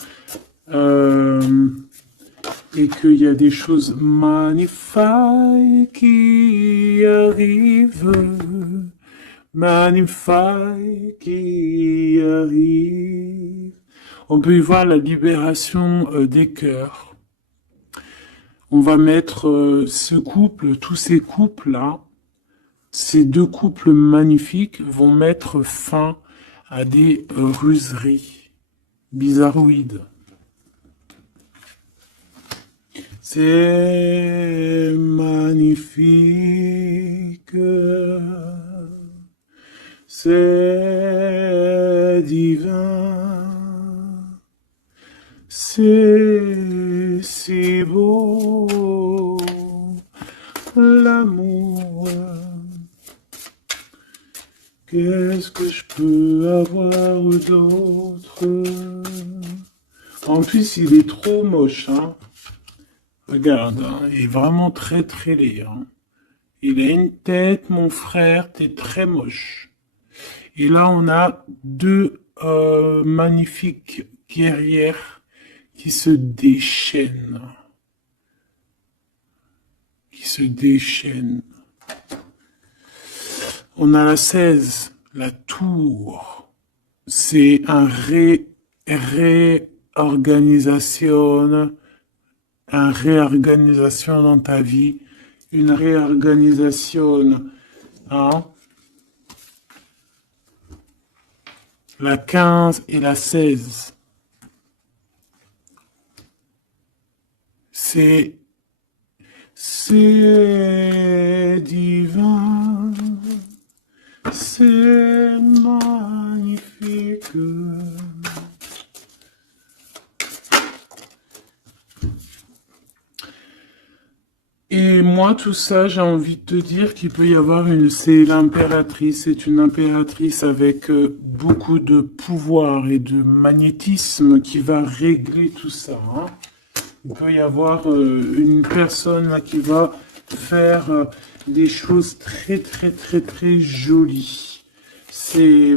et qu'il y a des choses magnifiques qui arrivent, magnifiques qui arrivent. On peut y voir la libération des cœurs. On va mettre ce couple, tous ces couples-là, ces deux couples magnifiques vont mettre fin à des ruseries bizarroïdes. C'est magnifique, c'est divin, c'est si beau, l'amour. Qu'est-ce que je peux avoir d'autre? En plus, il est trop moche, hein. Regarde, hein, il est vraiment très très laid. Hein. Il a une tête, mon frère, t'es très moche. Et là, on a deux magnifiques guerrières qui se déchaînent. On a la 16, la tour. C'est un réorganisation dans ta vie, une réorganisation, hein. La 15 et la 16. C'est divin, c'est magnifique. Et moi, tout ça, j'ai envie de te dire qu'il peut y avoir c'est l'impératrice, c'est une impératrice avec beaucoup de pouvoir et de magnétisme qui va régler tout ça. Hein. Il peut y avoir une personne là, qui va faire des choses très très très très jolies.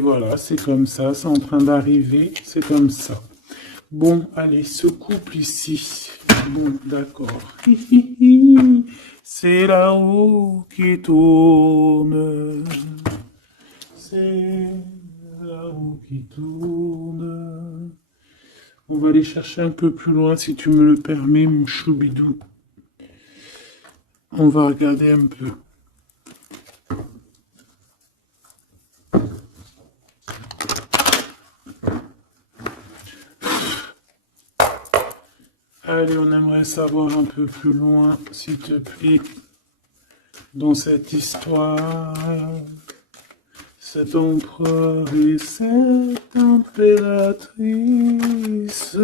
Voilà, c'est comme ça, c'est en train d'arriver, c'est comme ça. Bon, allez, ce couple ici. Bon, d'accord. C'est là-haut qui tourne. C'est là-haut qui tourne. On va aller chercher un peu plus loin, si tu me le permets, mon choubidou. On va regarder un peu. Allez, on aimerait savoir un peu plus loin, s'il te plaît, dans cette histoire. Cet empereur et cette impératrice.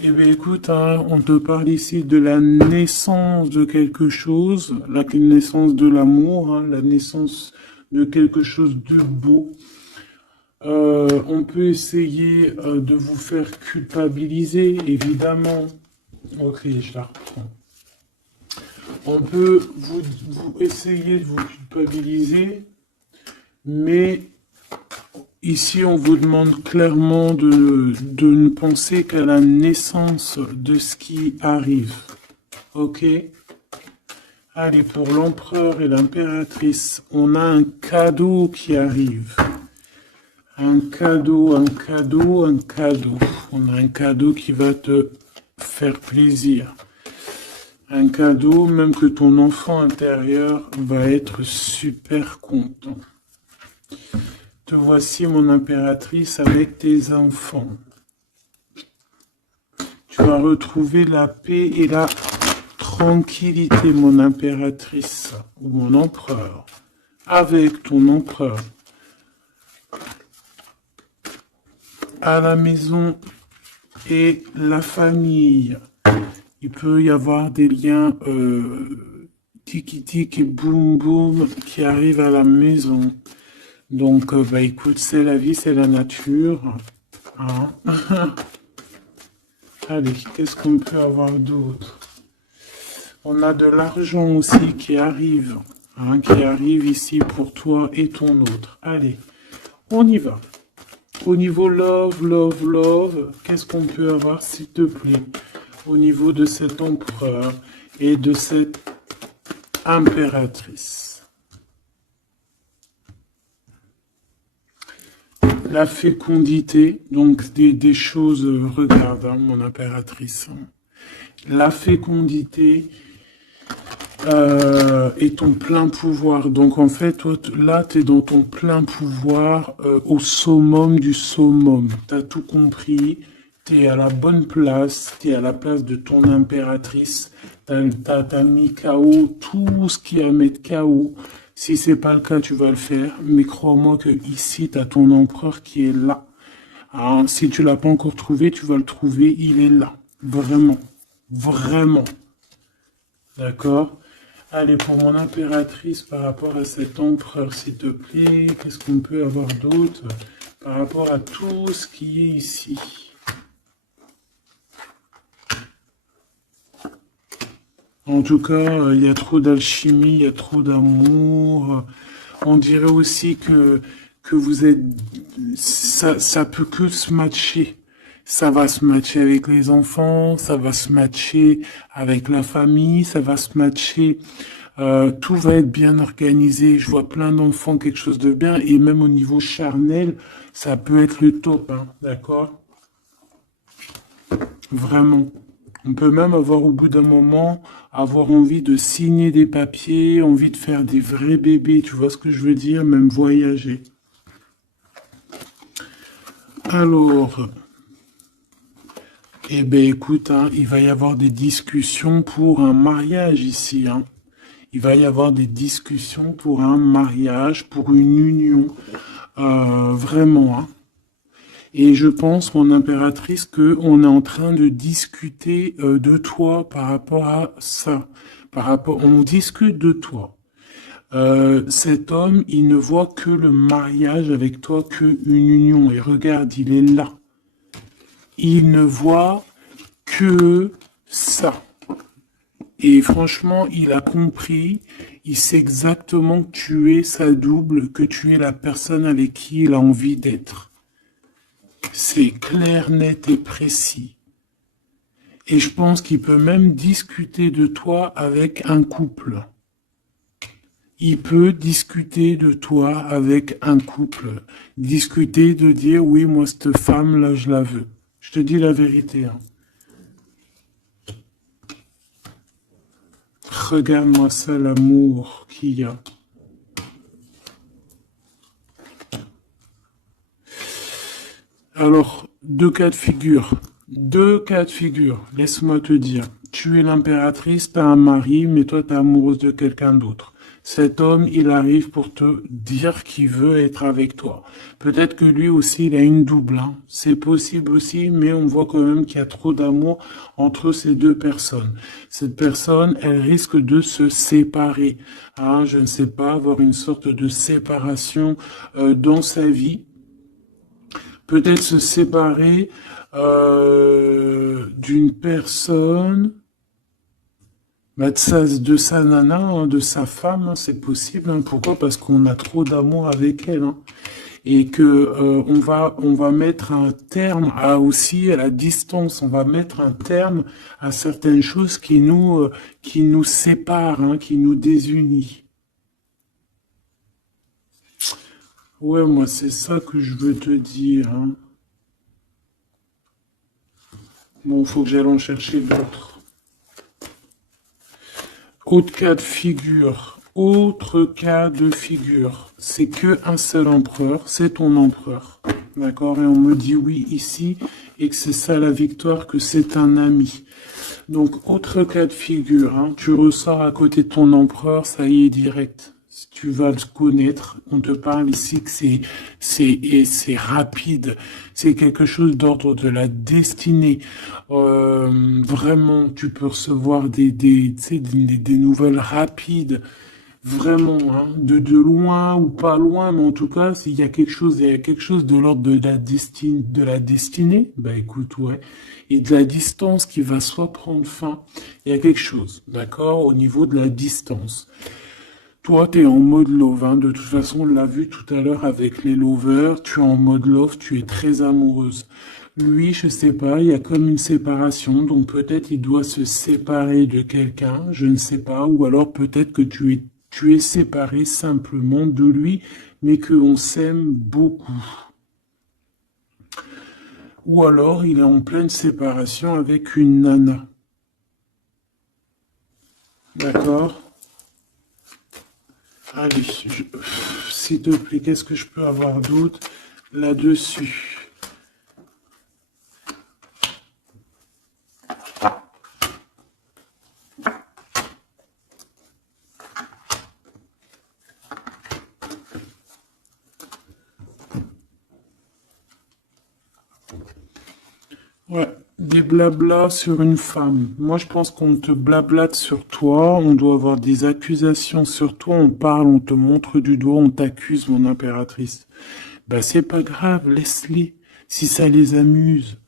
Eh bien, écoute, hein, on te parle ici de la naissance de quelque chose, la naissance de l'amour, hein, la naissance de quelque chose de beau. On peut essayer de vous faire culpabiliser, évidemment. Ok, je la reprends. On peut vous essayer de vous culpabiliser, mais ici, on vous demande clairement de ne penser qu'à la naissance de ce qui arrive. Ok? Allez, pour l'empereur et l'impératrice, on a un cadeau qui arrive. Un cadeau, un cadeau, un cadeau. On a un cadeau qui va te faire plaisir. Un cadeau, même que ton enfant intérieur va être super content. Te voici, mon impératrice, avec tes enfants. Tu vas retrouver la paix et la tranquillité, mon impératrice, ou mon empereur, avec ton empereur. À la maison et la famille. Il peut y avoir des liens tiki-tic et boum-boum qui arrivent à la maison. Donc, bah écoute, c'est la vie, c'est la nature. Hein. Allez, qu'est-ce qu'on peut avoir d'autre? On a de l'argent aussi qui arrive. Hein, qui arrive ici pour toi et ton autre. Allez, on y va. Au niveau love, love, love, qu'est-ce qu'on peut avoir, s'il te plaît? Au niveau de cet empereur et de cette impératrice. La fécondité, donc des choses, regarde, hein, mon impératrice. La fécondité et ton plein pouvoir. Donc en fait, toi, là, tu es dans ton plein pouvoir au summum du summum. Tu as tout compris. Tu es à la bonne place, tu es à la place de ton impératrice, t'as mis KO tout ce qui est à mettre KO. Si c'est pas le cas, tu vas le faire, mais crois-moi que ici, tu as ton empereur qui est là. Alors, si tu l'as pas encore trouvé, tu vas le trouver, il est là. Vraiment. Vraiment. D'accord? Allez, pour mon impératrice, par rapport à cet empereur, s'il te plaît, qu'est-ce qu'on peut avoir d'autre par rapport à tout ce qui est ici? En tout cas, il y a trop d'alchimie, il y a trop d'amour. On dirait aussi que vous êtes... Ça peut que se matcher. Ça va se matcher avec les enfants, ça va se matcher avec la famille, ça va se matcher... tout va être bien organisé. Je vois plein d'enfants, quelque chose de bien. Et même au niveau charnel, ça peut être le top, hein, d'accord? Vraiment. On peut même avoir au bout d'un moment, avoir envie de signer des papiers, envie de faire des vrais bébés, tu vois ce que je veux dire, même voyager. Alors, eh ben écoute, hein, il va y avoir des discussions pour un mariage ici. Hein. Il va y avoir des discussions pour un mariage, pour une union, vraiment. Hein. Et je pense, mon impératrice, qu'on est en train de discuter de toi par rapport à ça. On discute de toi. Cet homme, il ne voit que le mariage avec toi, qu'une union. Et regarde, il est là. Il ne voit que ça. Et franchement, il a compris, il sait exactement que tu es sa double, que tu es la personne avec qui il a envie d'être. C'est clair, net et précis. Et je pense qu'il peut même discuter de toi avec un couple. Il peut discuter de toi avec un couple. Discuter de dire, oui, moi, cette femme-là, je la veux. Je te dis la vérité. Hein. Regarde-moi ça, l'amour qu'il y a. Alors, deux cas de figure. Laisse-moi te dire. Tu es l'impératrice, t'as un mari, mais toi, t'es amoureuse de quelqu'un d'autre. Cet homme, il arrive pour te dire qu'il veut être avec toi. Peut-être que lui aussi, il a une double, hein. C'est possible aussi, mais on voit quand même qu'il y a trop d'amour entre ces deux personnes. Cette personne, elle risque de se séparer, hein. Je ne sais pas, avoir une sorte de séparation dans sa vie. Peut-être se séparer d'une personne, bah, de sa nana, hein, de sa femme, hein, c'est possible, hein. Pourquoi? Parce qu'on a trop d'amour avec elle, hein. Et que on va mettre un terme à aussi à la distance. On va mettre un terme à certaines choses qui nous séparent, hein, qui nous désunissent. Ouais, moi c'est ça que je veux te dire, hein. Bon, faut que j'aille en chercher d'autres. Autre cas de figure, c'est que un seul empereur, c'est ton empereur. D'accord? Et on me dit oui ici, et que c'est ça la victoire, que c'est un ami. Donc, autre cas de figure, hein, tu ressors à côté de ton empereur, ça y est direct. Si tu vas le connaître, on te parle ici que c'est rapide, c'est quelque chose d'ordre de la destinée. Vraiment, tu peux recevoir tu sais, des nouvelles rapides, vraiment, hein, de loin ou pas loin, mais en tout cas, il y a quelque chose de l'ordre de la destinée, bah écoute, ouais, et de la distance qui va soit prendre fin, il y a quelque chose, d'accord, au niveau de la distance. Toi, tu es en mode love, hein. De toute façon, on l'a vu tout à l'heure avec les lovers. Tu es en mode love, tu es très amoureuse. Lui, je sais pas, il y a comme une séparation, donc peut-être il doit se séparer de quelqu'un, je ne sais pas, ou alors peut-être que tu es séparé simplement de lui, mais qu'on s'aime beaucoup. Ou alors il est en pleine séparation avec une nana. D'accord? Allez, s'il te plaît, qu'est-ce que je peux avoir d'autre là-dessus? Ouais, des blablas sur une femme. Moi, je pense qu'on te blablate sur toi, on doit avoir des accusations sur toi, on parle, on te montre du doigt, on t'accuse, mon impératrice. Bah, c'est pas grave, laisse-les. Si ça les amuse.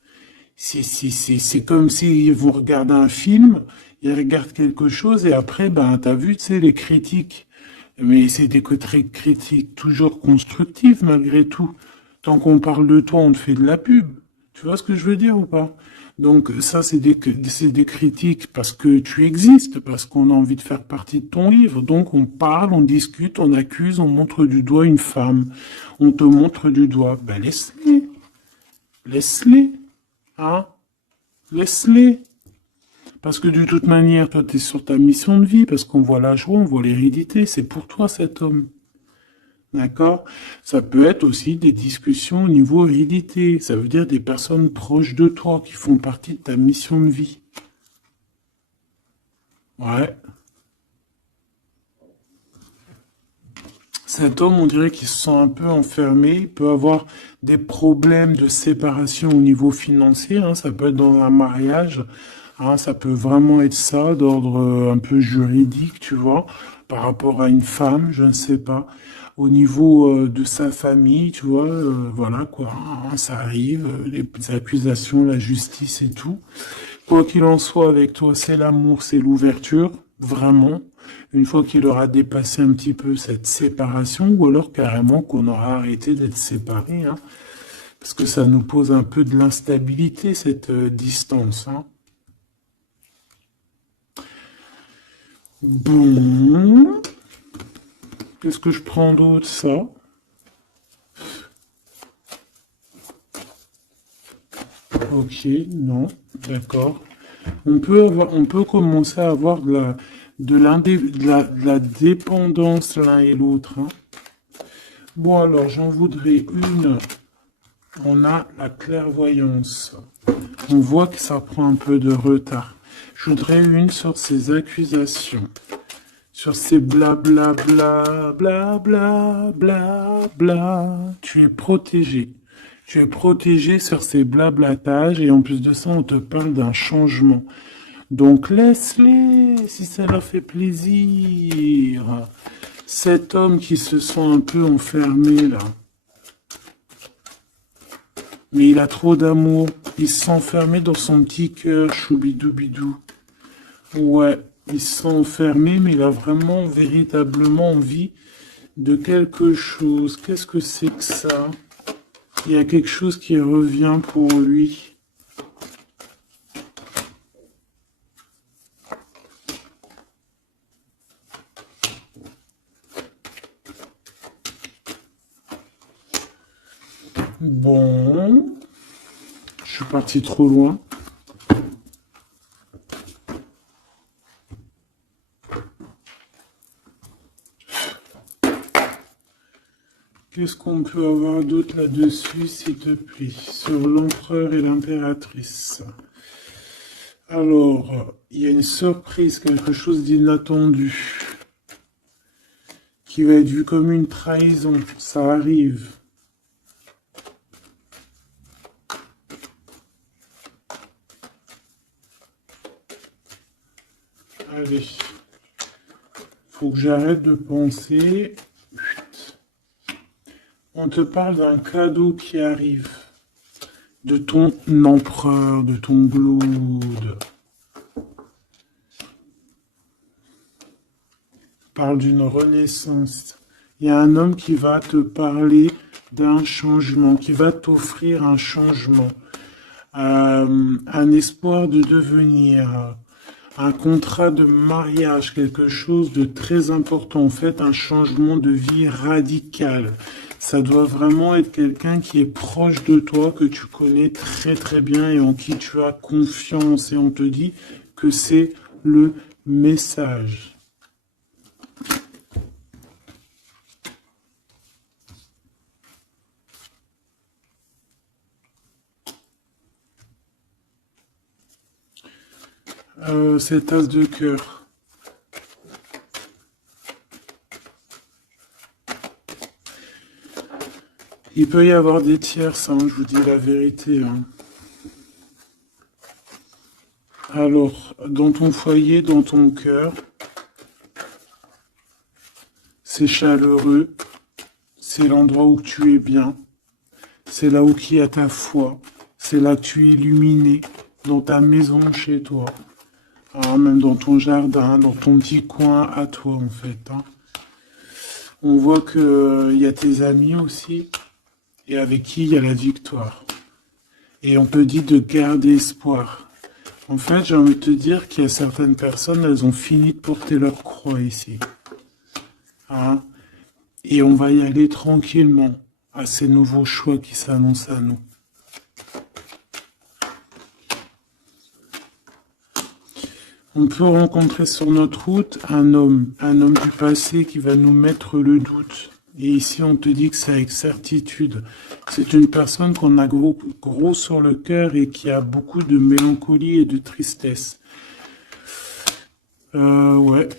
C'est comme s'ils vont regarder un film, ils regardent quelque chose et après, ben, t'as vu, tu sais, les critiques. Mais c'est des critiques toujours constructives malgré tout. Tant qu'on parle de toi, on te fait de la pub. Tu vois ce que je veux dire ou pas? Donc ça, c'est des critiques parce que tu existes, parce qu'on a envie de faire partie de ton livre. Donc on parle, on discute, on accuse, on montre du doigt une femme. On te montre du doigt. Ben laisse-les. Laisse-les. Hein? Laisse-les. Parce que de toute manière, toi, tu es sur ta mission de vie, parce qu'on voit la joie, on voit l'hérédité. C'est pour toi cet homme. D'accord? Ça peut être aussi des discussions au niveau hérédité. Ça veut dire des personnes proches de toi qui font partie de ta mission de vie. Ouais. Cet homme, on dirait qu'il se sent un peu enfermé. Il peut avoir des problèmes de séparation au niveau financier, hein. Ça peut être dans un mariage, hein. Ça peut vraiment être ça, d'ordre un peu juridique, tu vois, par rapport à une femme, je ne sais pas. Au niveau de sa famille, tu vois, voilà quoi, hein, ça arrive, les accusations, la justice et tout. Quoi qu'il en soit, avec toi, c'est l'amour, c'est l'ouverture, vraiment. Une fois qu'il aura dépassé un petit peu cette séparation, ou alors carrément qu'on aura arrêté d'être séparés, hein, parce que ça nous pose un peu de l'instabilité, cette distance, hein. Bon, qu'est-ce que je prends d'autre, ça? Ok, non, d'accord. On peut commencer à avoir de la dépendance l'un et l'autre, hein. Bon, alors, j'en voudrais une. On a la clairvoyance. On voit que ça prend un peu de retard. Je voudrais une sur ces accusations. sur ces blabla bla bla bla bla bla. Tu es protégé. Tu es protégé sur ces blablatages et en plus de ça, on te parle d'un changement. Donc laisse-les si ça leur fait plaisir. Cet homme qui se sent un peu enfermé là. Mais il a trop d'amour. Il se sent enfermé dans son petit cœur, choubidoubidou. Ouais, il se sent enfermé, mais il a vraiment, véritablement envie de quelque chose. Qu'est-ce que c'est que ça? Il y a quelque chose qui revient pour lui. Bon, je suis parti trop loin. Qu'est-ce qu'on peut avoir d'autre là-dessus, s'il te plaît, sur l'empereur et l'impératrice? Alors, il y a une surprise, quelque chose d'inattendu, qui va être vu comme une trahison. Ça arrive. Allez, faut que j'arrête de penser. On te parle d'un cadeau qui arrive, de ton empereur, de ton Glaude. Parle d'une renaissance. Il y a un homme qui va te parler d'un changement, qui va t'offrir un changement, un espoir de devenir, un contrat de mariage, quelque chose de très important, en fait, un changement de vie radical. Ça doit vraiment être quelqu'un qui est proche de toi, que tu connais très très bien et en qui tu as confiance. Et on te dit que c'est le message. Cet as de cœur. Il peut y avoir des tierces, hein, je vous dis la vérité. Hein. Alors, dans ton foyer, dans ton cœur, c'est chaleureux, c'est l'endroit où tu es bien, c'est là où il y a ta foi, c'est là que tu es illuminé, dans ta maison, chez toi, hein, même dans ton jardin, dans ton petit coin à toi en fait. Hein. On voit qu'il y a tes amis aussi, et avec qui il y a la victoire. Et on te dit de garder espoir. En fait, j'ai envie de te dire qu'il y a certaines personnes, elles ont fini de porter leur croix ici. Hein? Et on va y aller tranquillement à ces nouveaux choix qui s'annoncent à nous. On peut rencontrer sur notre route un homme du passé qui va nous mettre le doute. Et ici, on te dit que c'est avec certitude. C'est une personne qu'on a gros sur le cœur et qui a beaucoup de mélancolie et de tristesse. Ouais.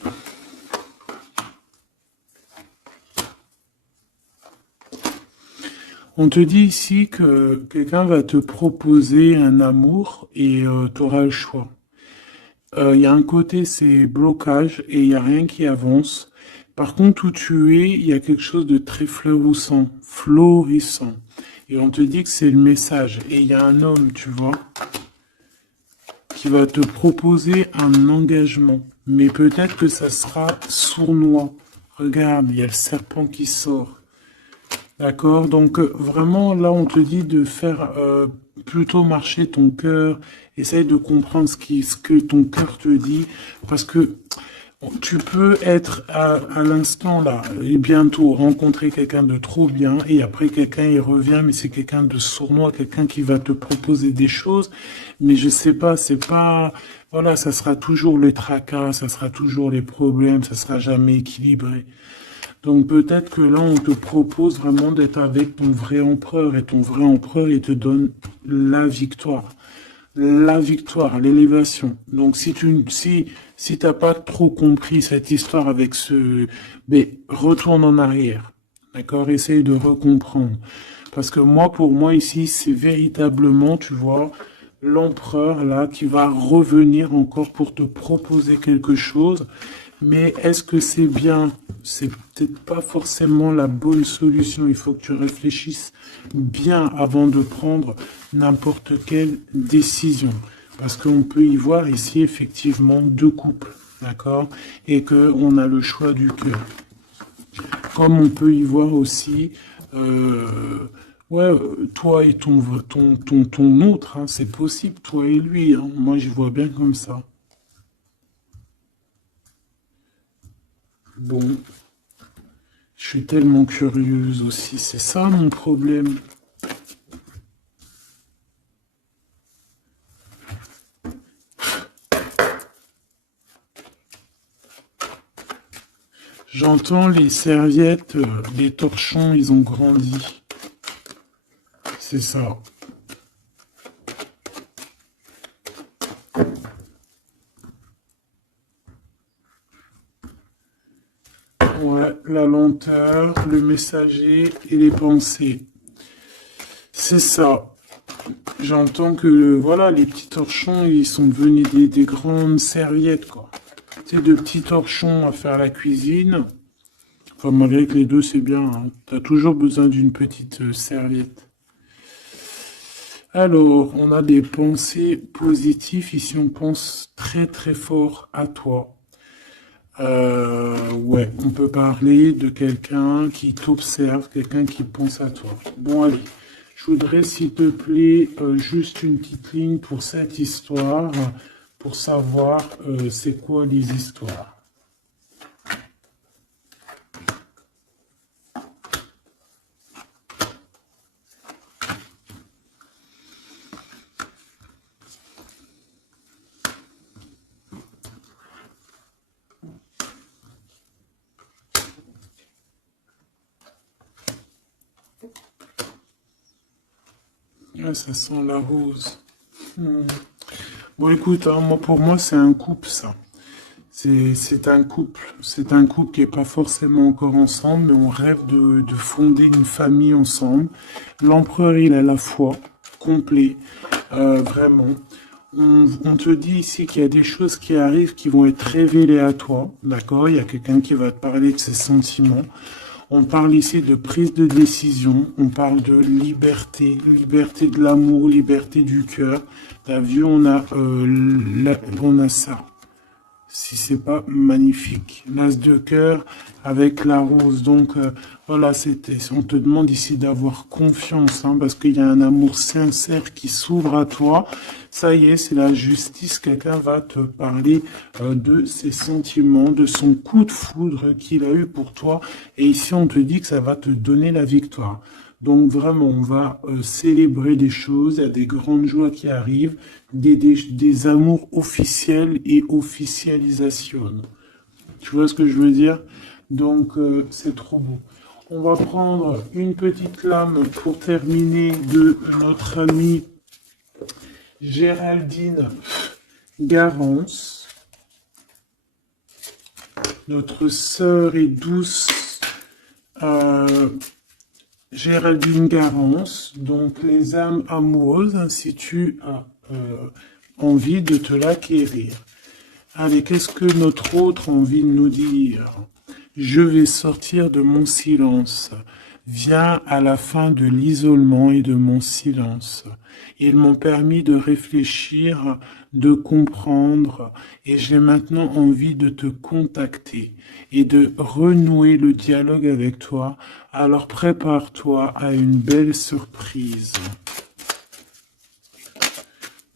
On te dit ici que quelqu'un va te proposer un amour et tu auras le choix. Il y a un côté, c'est blocage et il n'y a rien qui avance. Par contre, où tu es, il y a quelque chose de très florissant. Et on te dit que c'est le message. Et il y a un homme, tu vois, qui va te proposer un engagement. Mais peut-être que ça sera sournois. Regarde, il y a le serpent qui sort. D'accord? Donc, vraiment, là, on te dit de faire plutôt marcher ton cœur. Essaye de comprendre ce que ton cœur te dit. Parce que tu peux être à l'instant là et bientôt rencontrer quelqu'un de trop bien et après quelqu'un il revient mais c'est quelqu'un de sournois, quelqu'un qui va te proposer des choses mais je sais pas, c'est pas, voilà, ça sera toujours les tracas, ça sera toujours les problèmes, ça sera jamais équilibré. Donc peut-être que là on te propose vraiment d'être avec ton vrai empereur et ton vrai empereur il te donne la victoire. la victoire, l'élévation. Donc si t'as pas trop compris cette histoire avec mais retourne en arrière. D'accord? Essaye de recomprendre. Parce que moi, pour moi, ici, c'est véritablement, tu vois, l'empereur, là, qui va revenir encore pour te proposer quelque chose. Mais est-ce que c'est bien? C'est peut-être pas forcément la bonne solution. Il faut que tu réfléchisses bien avant de prendre n'importe quelle décision. Parce qu'on peut y voir ici, effectivement, deux couples. D'accord? Et que on a le choix du cœur. Comme on peut y voir aussi, ouais, toi et ton autre, hein, c'est possible, toi et lui, hein. Moi, je vois bien comme ça. Bon, je suis tellement curieuse aussi, c'est ça mon problème. J'entends les serviettes, les torchons, ils ont grandi. C'est ça. Ouais, la lenteur, le messager et les pensées. C'est ça. J'entends que voilà, les petits torchons, ils sont devenus des grandes serviettes, quoi. Tu sais, de petits torchons à faire la cuisine. Enfin, malgré que les deux, c'est bien, hein. T'as toujours besoin d'une petite serviette. Alors, on a des pensées positives. Ici, on pense très très fort à toi. Ouais, on peut parler de quelqu'un qui t'observe, quelqu'un qui pense à toi. Bon, allez, je voudrais, s'il te plaît, juste une petite ligne pour cette histoire, pour savoir c'est quoi les histoires. Ah, ça sent la rose. Hmm. Bon, écoute, hein, moi, pour moi, c'est un couple, ça. C'est un couple. C'est un couple qui n'est pas forcément encore ensemble, mais on rêve de fonder une famille ensemble. L'empereur, il a la foi, complet, vraiment. On te dit ici qu'il y a des choses qui arrivent qui vont être révélées à toi, d'accord? Il y a quelqu'un qui va te parler de ses sentiments. On parle ici de prise de décision, on parle de liberté, liberté de l'amour, liberté du cœur. T'as vu, on a ça. Si c'est pas magnifique. L'as de cœur avec la rose. Donc voilà, on te demande ici d'avoir confiance, hein, parce qu'il y a un amour sincère qui s'ouvre à toi. Ça y est, c'est la justice. Quelqu'un va te parler de ses sentiments, de son coup de foudre qu'il a eu pour toi. Et ici, on te dit que ça va te donner la victoire. Donc vraiment, on va célébrer des choses, il y a des grandes joies qui arrivent, des amours officiels et officialisation. Tu vois ce que je veux dire? Donc c'est trop beau. On va prendre une petite lame pour terminer de notre amie Géraldine Garance, notre sœur et douce Géraldine Garance, donc les âmes amoureuses, si tu as envie de te l'acquérir. Allez, qu'est-ce que notre autre a envie de nous dire? Je vais sortir de mon silence. Viens à la fin de l'isolement et de mon silence. Ils m'ont permis de réfléchir, de comprendre, et j'ai maintenant envie de te contacter et de renouer le dialogue avec toi. Alors prépare-toi à une belle surprise.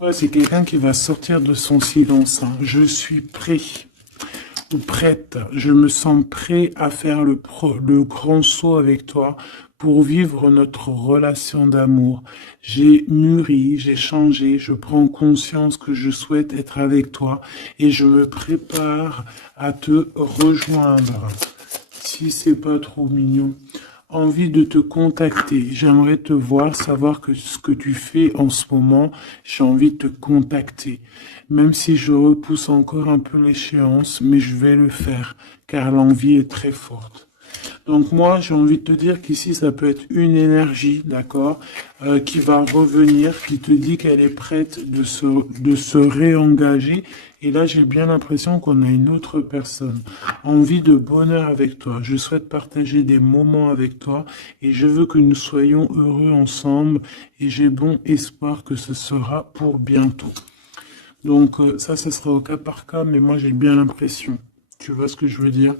Ouais, c'est quelqu'un qui va sortir de son silence, hein. Je suis prêt ou prête. Je me sens prêt à faire le grand saut avec toi pour vivre notre relation d'amour. J'ai mûri, j'ai changé, je prends conscience que je souhaite être avec toi et je me prépare à te rejoindre. Si c'est pas trop mignon. envie de te contacter. J'aimerais te voir, savoir que ce que tu fais en ce moment, j'ai envie de te contacter. Même si je repousse encore un peu l'échéance, mais je vais le faire, car l'envie est très forte. Donc moi, j'ai envie de te dire qu'ici, ça peut être une énergie, d'accord, qui va revenir, qui te dit qu'elle est prête de se réengager. Et là, j'ai bien l'impression qu'on a une autre personne. Envie de bonheur avec toi. Je souhaite partager des moments avec toi et je veux que nous soyons heureux ensemble et j'ai bon espoir que ce sera pour bientôt. Donc ça, ce sera au cas par cas, mais moi, j'ai bien l'impression. Tu vois ce que je veux dire?